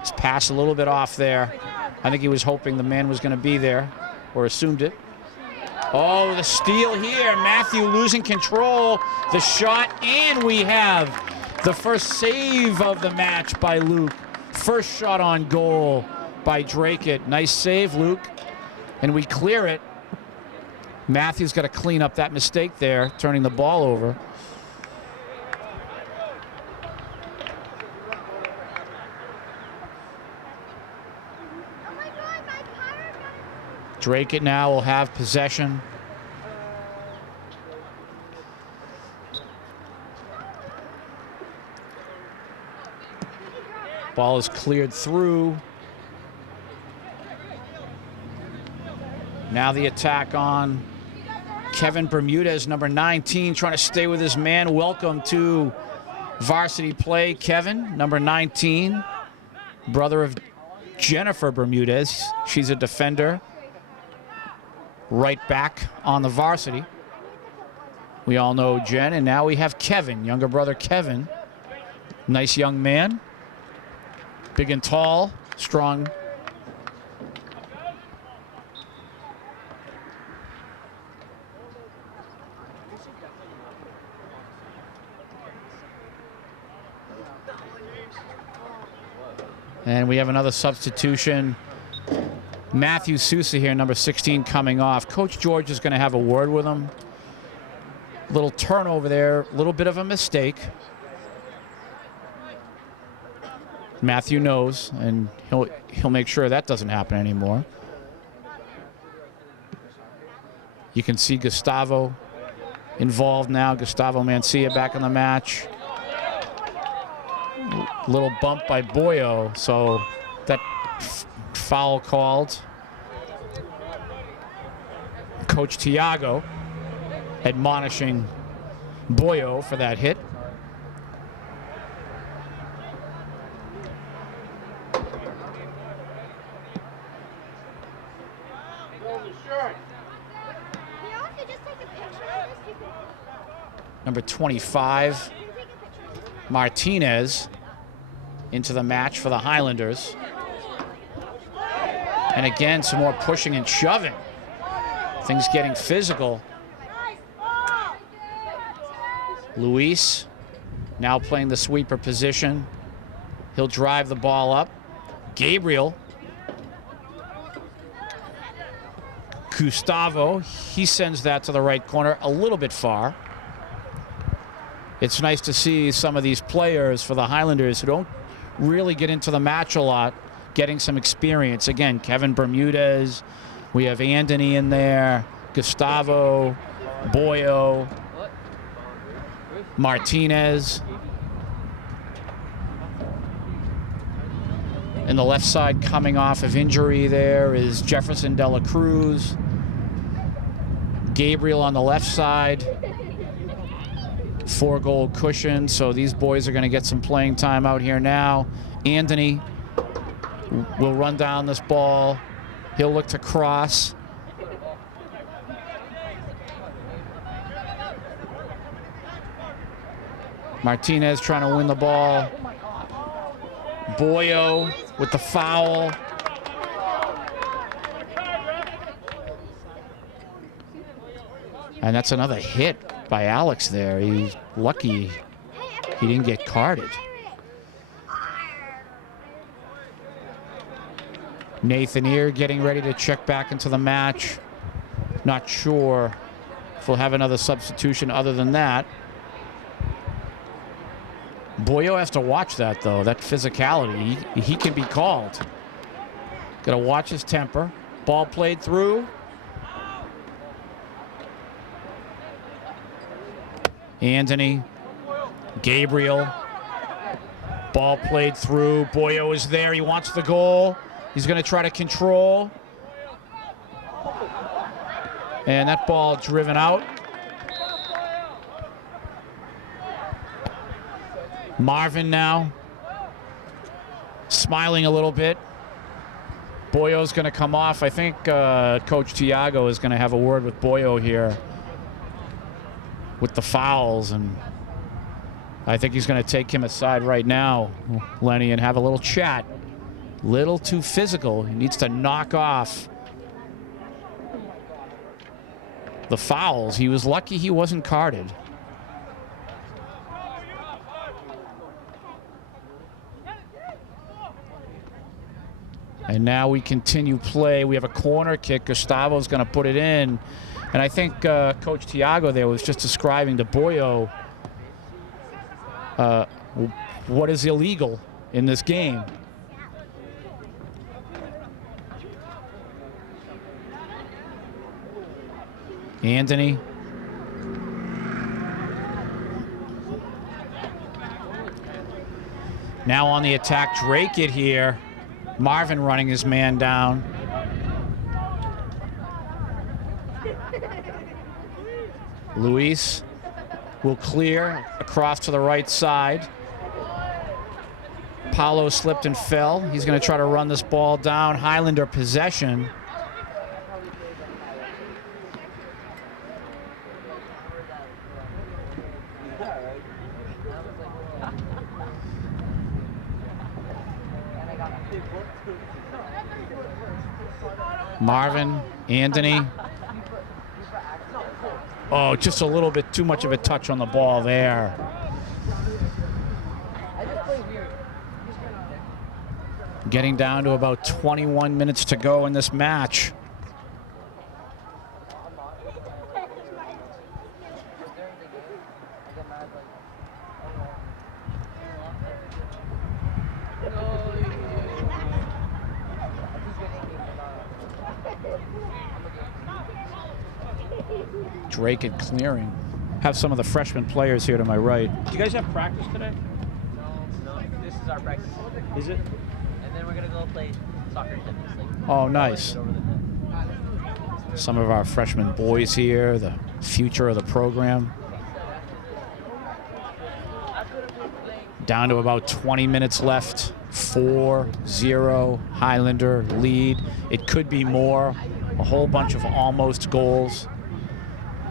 His pass a little bit off there. I think he was hoping the man was going to be there, or assumed it. Oh, the steal here. Matthew losing control. The shot, and we have the first save of the match by Luke. First shot on goal by Dracut. Nice save, Luke. And we clear it. Matthew's got to clean up that mistake there, turning the ball over. Dracut now will have possession. Ball is cleared through. Now the attack on Kevin Bermudez, number 19, trying to stay with his man. Welcome to varsity play, Kevin, number 19, brother of Jennifer Bermudez. She's a defender, right back on the varsity. We all know Jen, and now we have Kevin, younger brother Kevin. Nice young man, big and tall, strong. And we have another substitution. Matthew Sousa here, number 16, coming off. Coach George is going to have a word with him. Little turnover there, a little bit of a mistake. Matthew knows, and he'll make sure that doesn't happen anymore. You can see Gustavo involved now. Gustavo Mancia back in the match. Little bump by Boyo, so that foul called. Coach Tiago admonishing Boyo for that hit. Number 25, Martinez, into the match for the Highlanders. And again, some more pushing and shoving. Things getting physical. Luis now playing the sweeper position. He'll drive the ball up. Gabriel. Gustavo, he sends that to the right corner, a little bit far. It's nice to see some of these players for the Highlanders who don't really get into the match a lot, getting some experience. Again, Kevin Bermudez, we have Anthony in there, Gustavo, Boyo, Martinez. And the left side coming off of injury there is Jefferson De La Cruz. Gabriel on the left side. 4-goal cushion, so these boys are going to get some playing time out here now. Anthony will run down this ball. He'll look to cross. Martinez trying to win the ball. Boyo with the foul. And that's another hit by Alex there. He's lucky he didn't get carded. Nathan here getting ready to check back into the match. Not sure if we'll have another substitution other than that. Boyo has to watch that, though, that physicality. He can be called. Got to watch his temper. Ball played through. Anthony. Gabriel. Ball played through. Boyo is there. He wants the goal. He's going to try to control. And that ball driven out. Marvin now. Smiling a little bit. Boyo's going to come off. I think Coach Tiago is going to have a word with Boyo here with the fouls, and I think he's going to take him aside right now, Lenny, and have a little chat. Little too physical. He needs to knock off the fouls. He was lucky he wasn't carded. And now we continue play. We have a corner kick. Gustavo's going to put it in. And I think Coach Tiago there was just describing to Boyo what is illegal in this game. Anthony. Now on the attack, Dracut here. Marvin running his man down. Luis will clear across to the right side. Paulo slipped and fell. He's going to try to run this ball down. Highlander possession. Marvin, Anthony. Oh, just a little bit too much of a touch on the ball there. Getting down to about 21 minutes to go in this match. Dracut clearing. Have some of the freshman players here to my right. Do you guys have practice today? No, this is our practice. Is it? And then we're gonna go play soccer tennis. Oh, nice. Some of our freshman boys here, the future of the program. Down to about 20 minutes left. 4-0 Highlander lead. It could be more. A whole bunch of almost goals.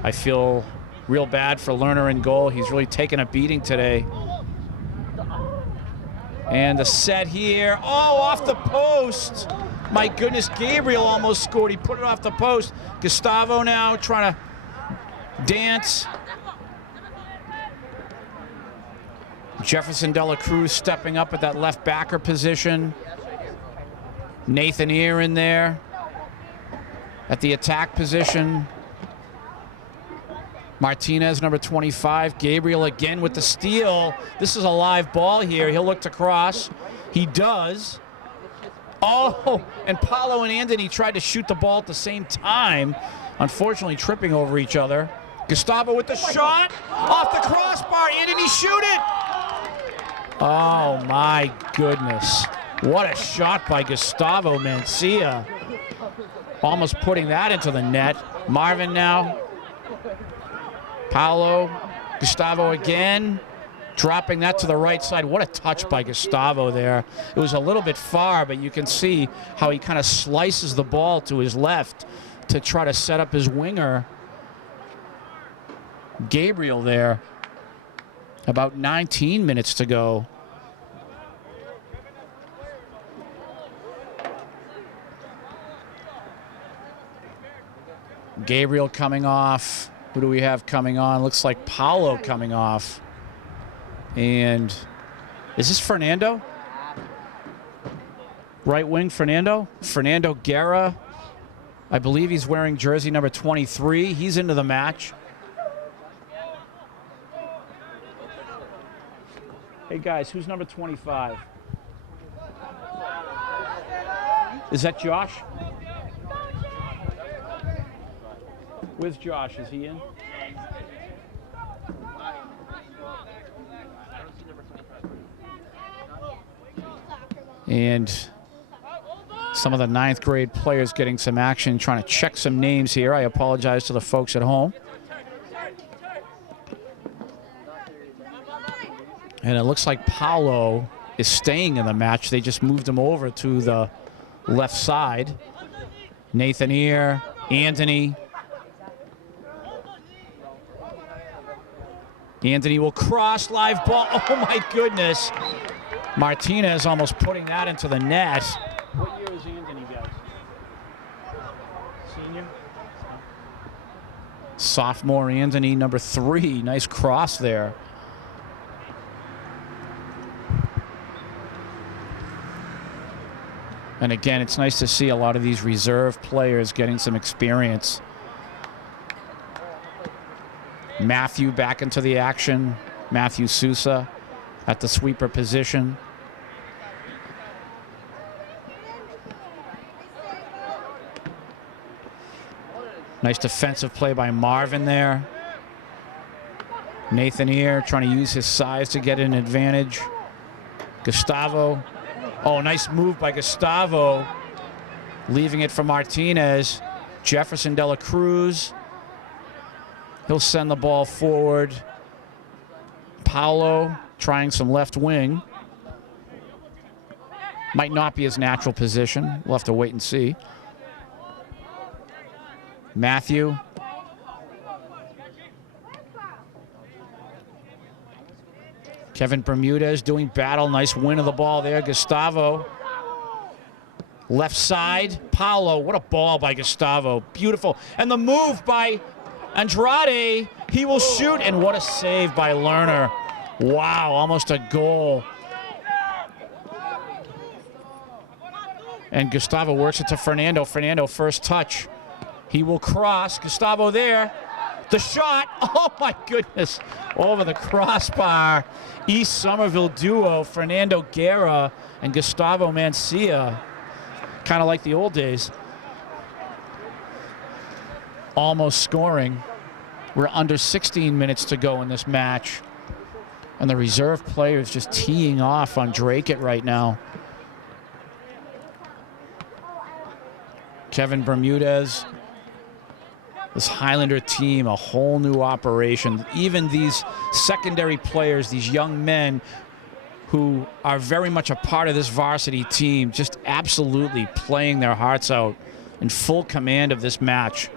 I feel real bad for Lerner in goal. He's really taken a beating today. And the set here. Oh, off the post. My goodness, Gabriel almost scored. He put it off the post. Gustavo now trying to dance. Jefferson De La Cruz stepping up at that left backer position. Nathan Ear in there at the attack position. Martinez, number 25. Gabriel again with the steal. This is a live ball here. He'll look to cross. He does. Oh, and Paulo and Anthony tried to shoot the ball at the same time. Unfortunately, tripping over each other. Gustavo with the shot. Off the crossbar. Anthony shoot it. Oh, my goodness. What a shot by Gustavo Mancia. Almost putting that into the net. Marvin now. Paulo, Gustavo again, dropping that to the right side. What a touch by Gustavo there. It was a little bit far, but you can see how he kind of slices the ball to his left to try to set up his winger. Gabriel there. About 19 minutes to go. Gabriel coming off. Who do we have coming on? Looks like Paulo coming off. And is this Fernando? Right wing Fernando? Fernando Guerra I believe he's wearing jersey number 23. He's into the match. Hey, guys, who's number 25? Is that Josh? Where's Josh? Is he in? And some of the 9th grade players getting some action, trying to check some names here. I apologize to the folks at home. And it looks like Paolo is staying in the match. They just moved him over to the left side. Nathan Ear, Anthony. Anthony will cross, live ball. Oh my goodness. Martinez almost putting that into the net. What year is Anthony, guys? Senior? Sophomore Anthony, number 3. Nice cross there. And again, it's nice to see a lot of these reserve players getting some experience. Matthew back into the action. Matthew Sousa at the sweeper position. Nice defensive play by Marvin there. Nathan Ear trying to use his size to get an advantage. Gustavo. Oh, nice move by Gustavo. Leaving it for Martinez. Jefferson De La Cruz. He'll send the ball forward. Paolo trying some left wing. Might not be his natural position. We'll have to wait and see. Matthew. Kevin Bermudez doing battle. Nice win of the ball there. Gustavo. Left side. Paolo. What a ball by Gustavo. Beautiful. And the move by Andrade. He will shoot. And what a save by Lerner. Wow. Almost a goal. And Gustavo works it to Fernando. Fernando first touch. He will cross. Gustavo there. The shot. Oh my goodness. Over the crossbar. East Somerville duo. Fernando Guerra and Gustavo Mancia. Kind of like the old days. Almost scoring. We're under 16 minutes to go in this match. And the reserve players just teeing off on Dracut right now. Kevin Bermudez. This Highlander team, a whole new operation. Even these secondary players, these young men who are very much a part of this varsity team, just absolutely playing their hearts out in full command of this match.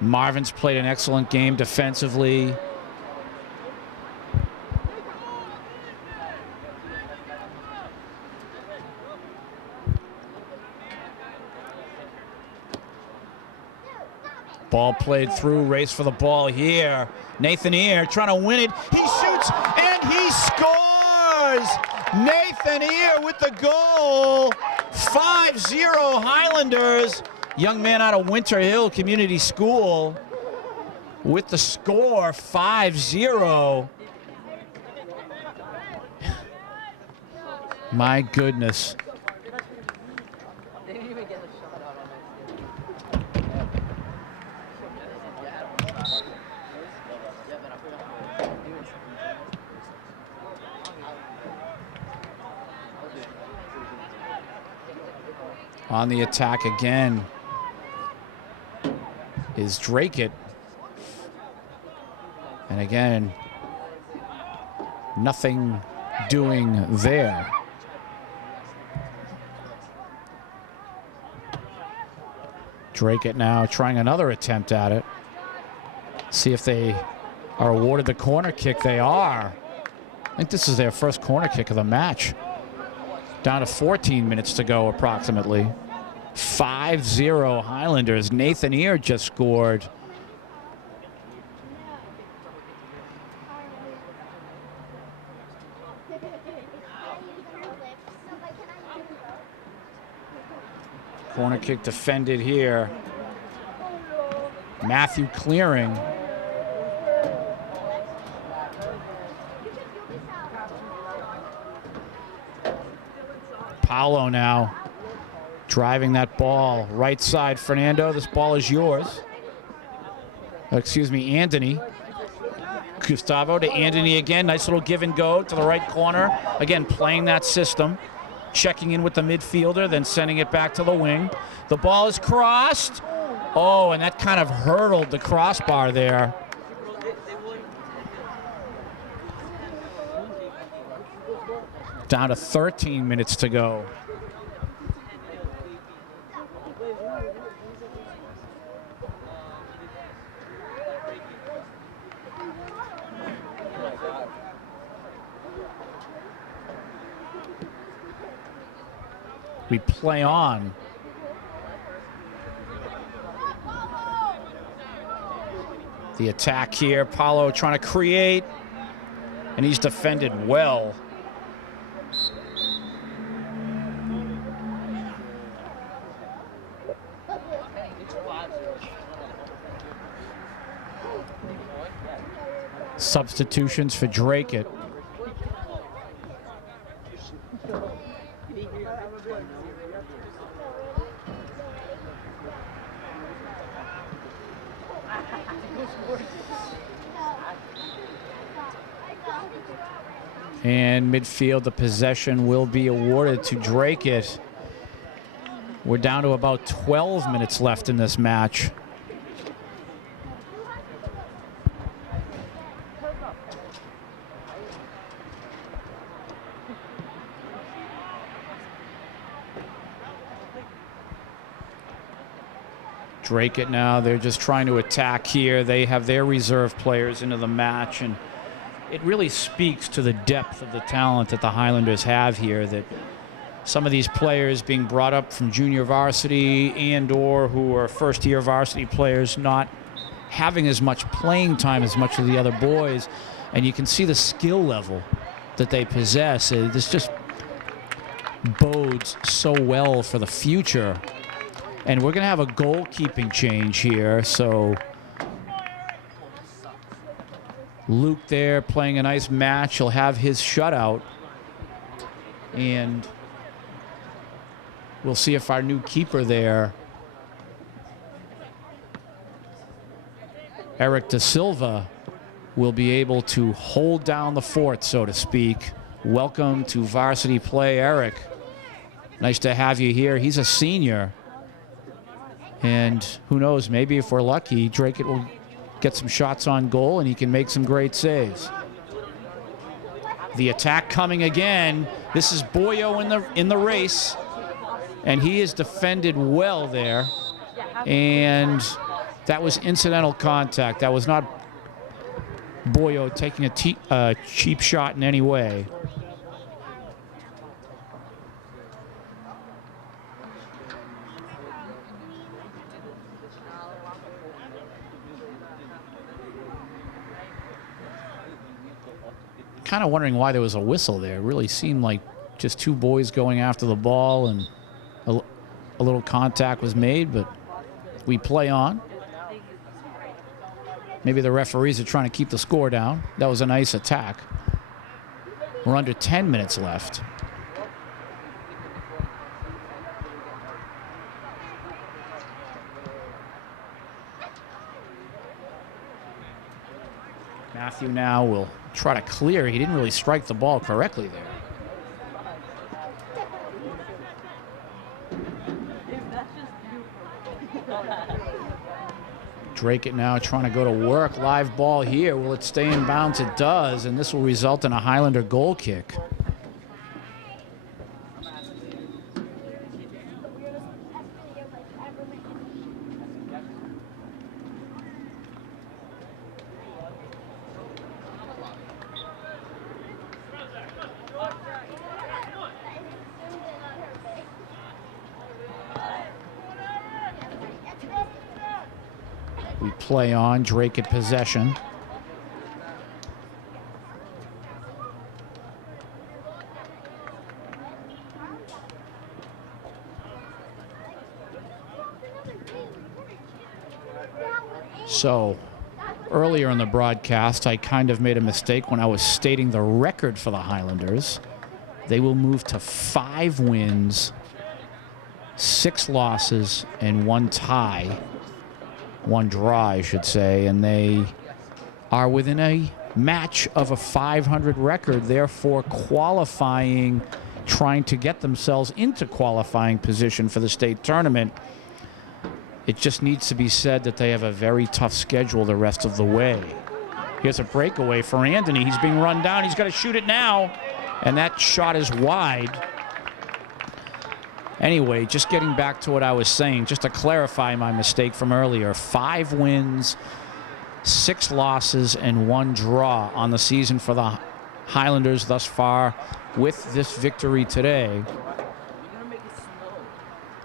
Marvin's played an excellent game defensively. Ball played through, race for the ball here. Nathan Ear trying to win it. He shoots and he scores! Nathan Ear with the goal. 5-0 Highlanders. Young man out of Winter Hill Community School with the score, 5-0. My goodness. On the attack again is Dracut. And again, nothing doing there. Dracut now trying another attempt at it. See if they are awarded the corner kick. They are. I think this is their first corner kick of the match. Down to 14 minutes to go approximately. 5-0 Highlanders. Nathan Ear just scored. Corner kick defended here. Matthew clearing. Paolo now driving that ball. Right side, Fernando, this ball is yours. Excuse me, Anthony. Gustavo to Anthony again. Nice little give and go to the right corner. Again, playing that system. Checking in with the midfielder, then sending it back to the wing. The ball is crossed. Oh, and that kind of hurdled the crossbar there. Down to 13 minutes to go. We play on. The attack here, Paulo trying to create, and he's defended well. Substitutions for Dracut. And midfield, the possession will be awarded to Dracut. We're down to about 12 minutes left in this match. Dracut now, they're just trying to attack here. They have their reserve players into the match, and it really speaks to the depth of the talent that the Highlanders have here, that some of these players being brought up from junior varsity and or who are first-year varsity players not having as much playing time as much of the other boys, and you can see the skill level that they possess. This just bodes so well for the future. And we're going to have a goalkeeping change here, so Luke there playing a nice match. He'll have his shutout. And we'll see if our new keeper there, Eric Da Silva, will be able to hold down the fort, so to speak. Welcome to varsity play, Eric. Nice to have you here. He's a senior. And who knows, maybe if we're lucky, Dracut will get some shots on goal and he can make some great saves. The attack coming again. This is Boyo in the race, and he is defended well there. And that was incidental contact. That was not Boyo taking a cheap shot in any way. Kind of wondering why there was a whistle there. It really seemed like just two boys going after the ball, and a little contact was made, but we play on. Maybe the referees are trying to keep the score down. That was a nice attack. We're under 10 minutes left. Matthew now will try to clear. He didn't really strike the ball correctly there. Dracut now trying to go to work. Live ball here. Will it stay in bounds? It does, and this will result in a Highlander goal kick. We play on. Dracut possession. So, earlier in the broadcast, I kind of made a mistake when I was stating the record for the Highlanders. They will move to 5 wins, 6 losses, and 1 tie. 1 draw, I should say. And they are within a match of a 500 record, therefore qualifying, trying to get themselves into qualifying position for the state tournament. It just needs to be said that they have a very tough schedule the rest of the way. Here's a breakaway for Anthony. He's being run down. He's got to shoot it now. And that shot is wide. Anyway, just getting back to what I was saying, just to clarify my mistake from earlier. 5 wins, 6 losses, and 1 draw on the season for the Highlanders thus far. With this victory today,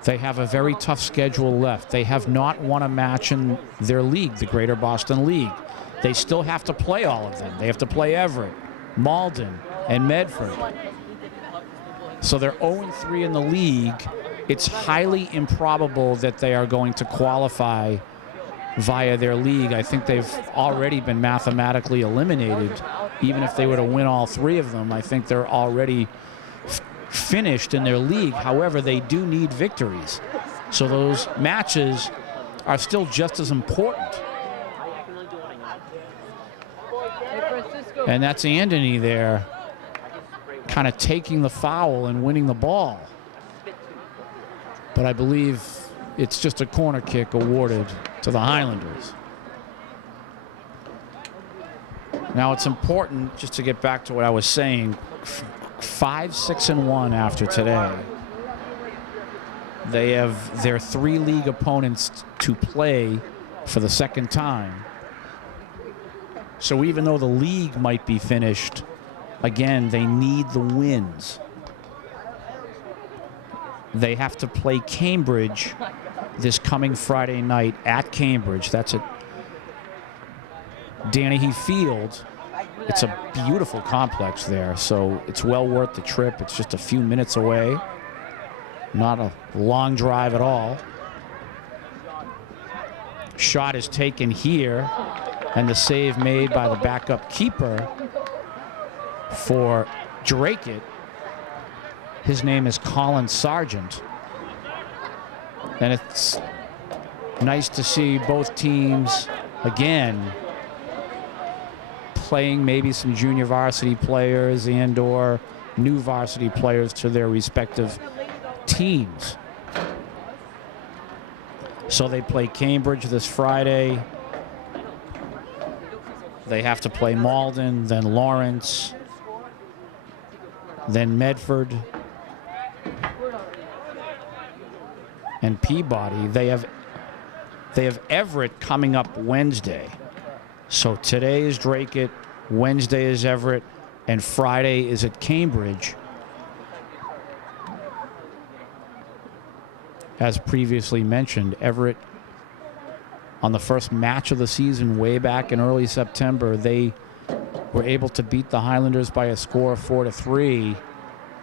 they have a very tough schedule left. They have not won a match in their league, the Greater Boston League. They still have to play all of them. They have to play Everett, Malden, and Medford. So they're 0-3 in the league. It's highly improbable that they are going to qualify via their league. I think they've already been mathematically eliminated. Even if they were to win all 3 of them, I think they're already finished in their league. However, they do need victories. So those matches are still just as important. And that's Anthony there, kind of taking the foul and winning the ball. But I believe it's just a corner kick awarded to the Highlanders. Now it's important, just to get back to what I was saying, 5-6-1 after today. They have their 3 league opponents to play for the 2nd time. So even though the league might be finished, again, they need the wins. They have to play Cambridge this coming Friday night at Cambridge. That's at Danahy Field. It's a beautiful complex there, so it's well worth the trip. It's just a few minutes away. Not a long drive at all. Shot is taken here, and the save made by the backup keeper for Dracut. His name is Colin Sargent. And it's nice to see both teams again playing maybe some junior varsity players and/or new varsity players to their respective teams. So they play Cambridge this Friday. They have to play Malden, then Lawrence, then Medford, and Peabody. They have Everett coming up Wednesday. So today is Dracut, Wednesday is Everett, and Friday is at Cambridge. As previously mentioned, Everett, on the first match of the season way back in early September, they were able to beat the Highlanders by a score of 4-3.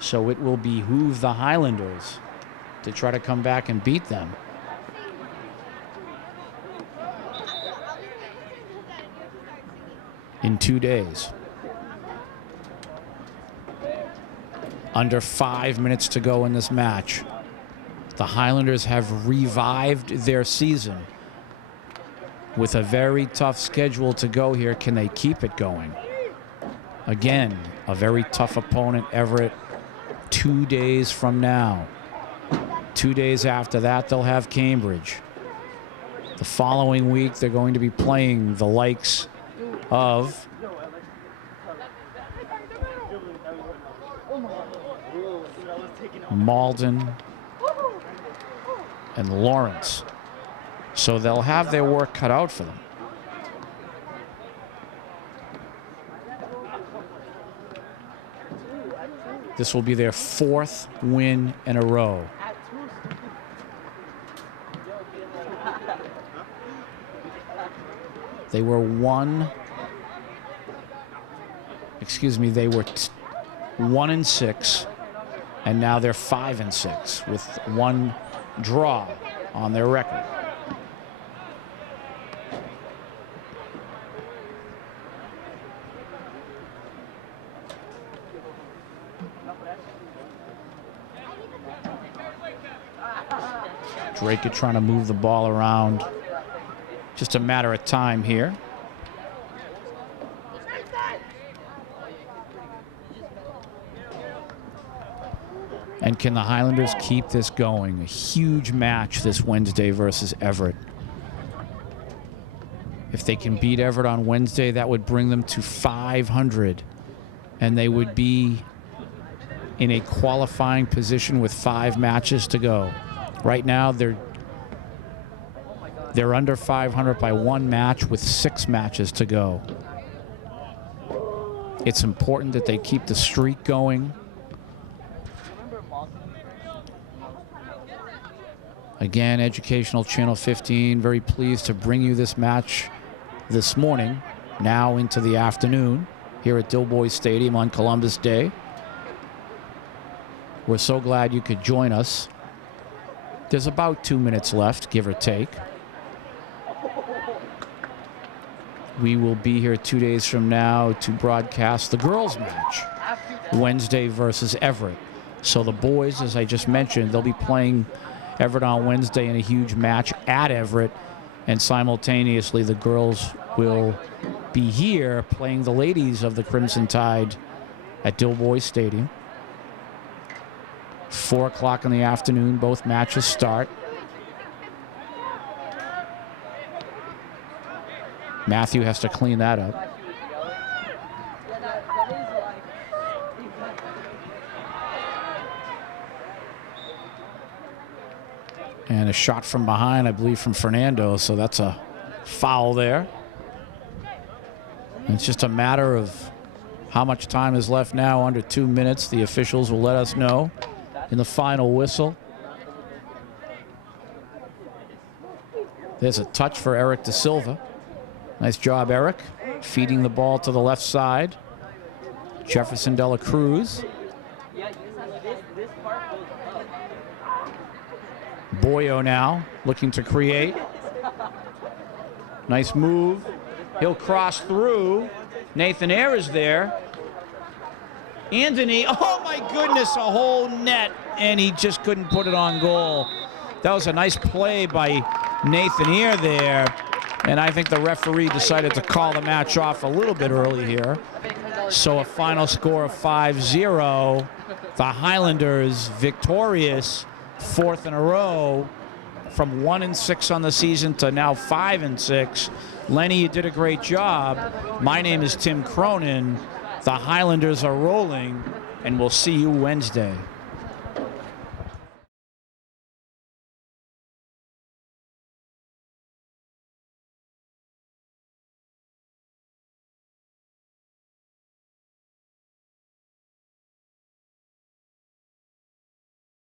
So it will behoove the Highlanders to try to come back and beat them. In 2 days. Under 5 minutes to go in this match. The Highlanders have revived their season with a very tough schedule to go here. Can they keep it going? Again, a very tough opponent, Everett, 2 days from now. 2 days after that, they'll have Cambridge. The following week, they're going to be playing the likes of Malden and Lawrence. So they'll have their work cut out for them. This will be their 4th win in a row. They were they were 1-6, and now they're 5-6 with 1 draw on their record. Dracut trying to move the ball around. Just a matter of time here. And can the Highlanders keep this going? A huge match this Wednesday versus Everett. If they can beat Everett on Wednesday, that would bring them to 500. And they would be in a qualifying position with 5 matches to go. Right now, they're under 500 by 1 match with 6 matches to go. It's important that they keep the streak going. Again, Educational Channel 15, very pleased to bring you this match this morning, now into the afternoon, here at Dilboy Stadium on Columbus Day. We're so glad you could join us. There's about 2 minutes left, give or take. We will be here 2 days from now to broadcast the girls' match, Wednesday versus Everett. So the boys, as I just mentioned, they'll be playing Everett on Wednesday in a huge match at Everett, and simultaneously the girls will be here playing the ladies of the Crimson Tide at Dilboy Stadium. 4 o'clock in the afternoon, both matches start. Matthew has to clean that up. And a shot from behind, I believe, from Fernando, so that's a foul there. And it's just a matter of how much time is left now, under 2 minutes. The officials will let us know in the final whistle. There's a touch for Eric Da Silva. Nice job, Eric, feeding the ball to the left side. Jefferson De La Cruz. Boyo now looking to create. Nice move. He'll cross through. Nathan Ayre is there. Anthony, oh my goodness, a whole net, and he just couldn't put it on goal. That was a nice play by Nathan Ayre there, and I think the referee decided to call the match off a little bit early here. So a final score of 5-0. The Highlanders victorious, 4th in a row, from 1-6 on the season to now 5-6. Lenny, you did a great job. My name is Tim Cronin. The Highlanders are rolling, and we'll see you Wednesday.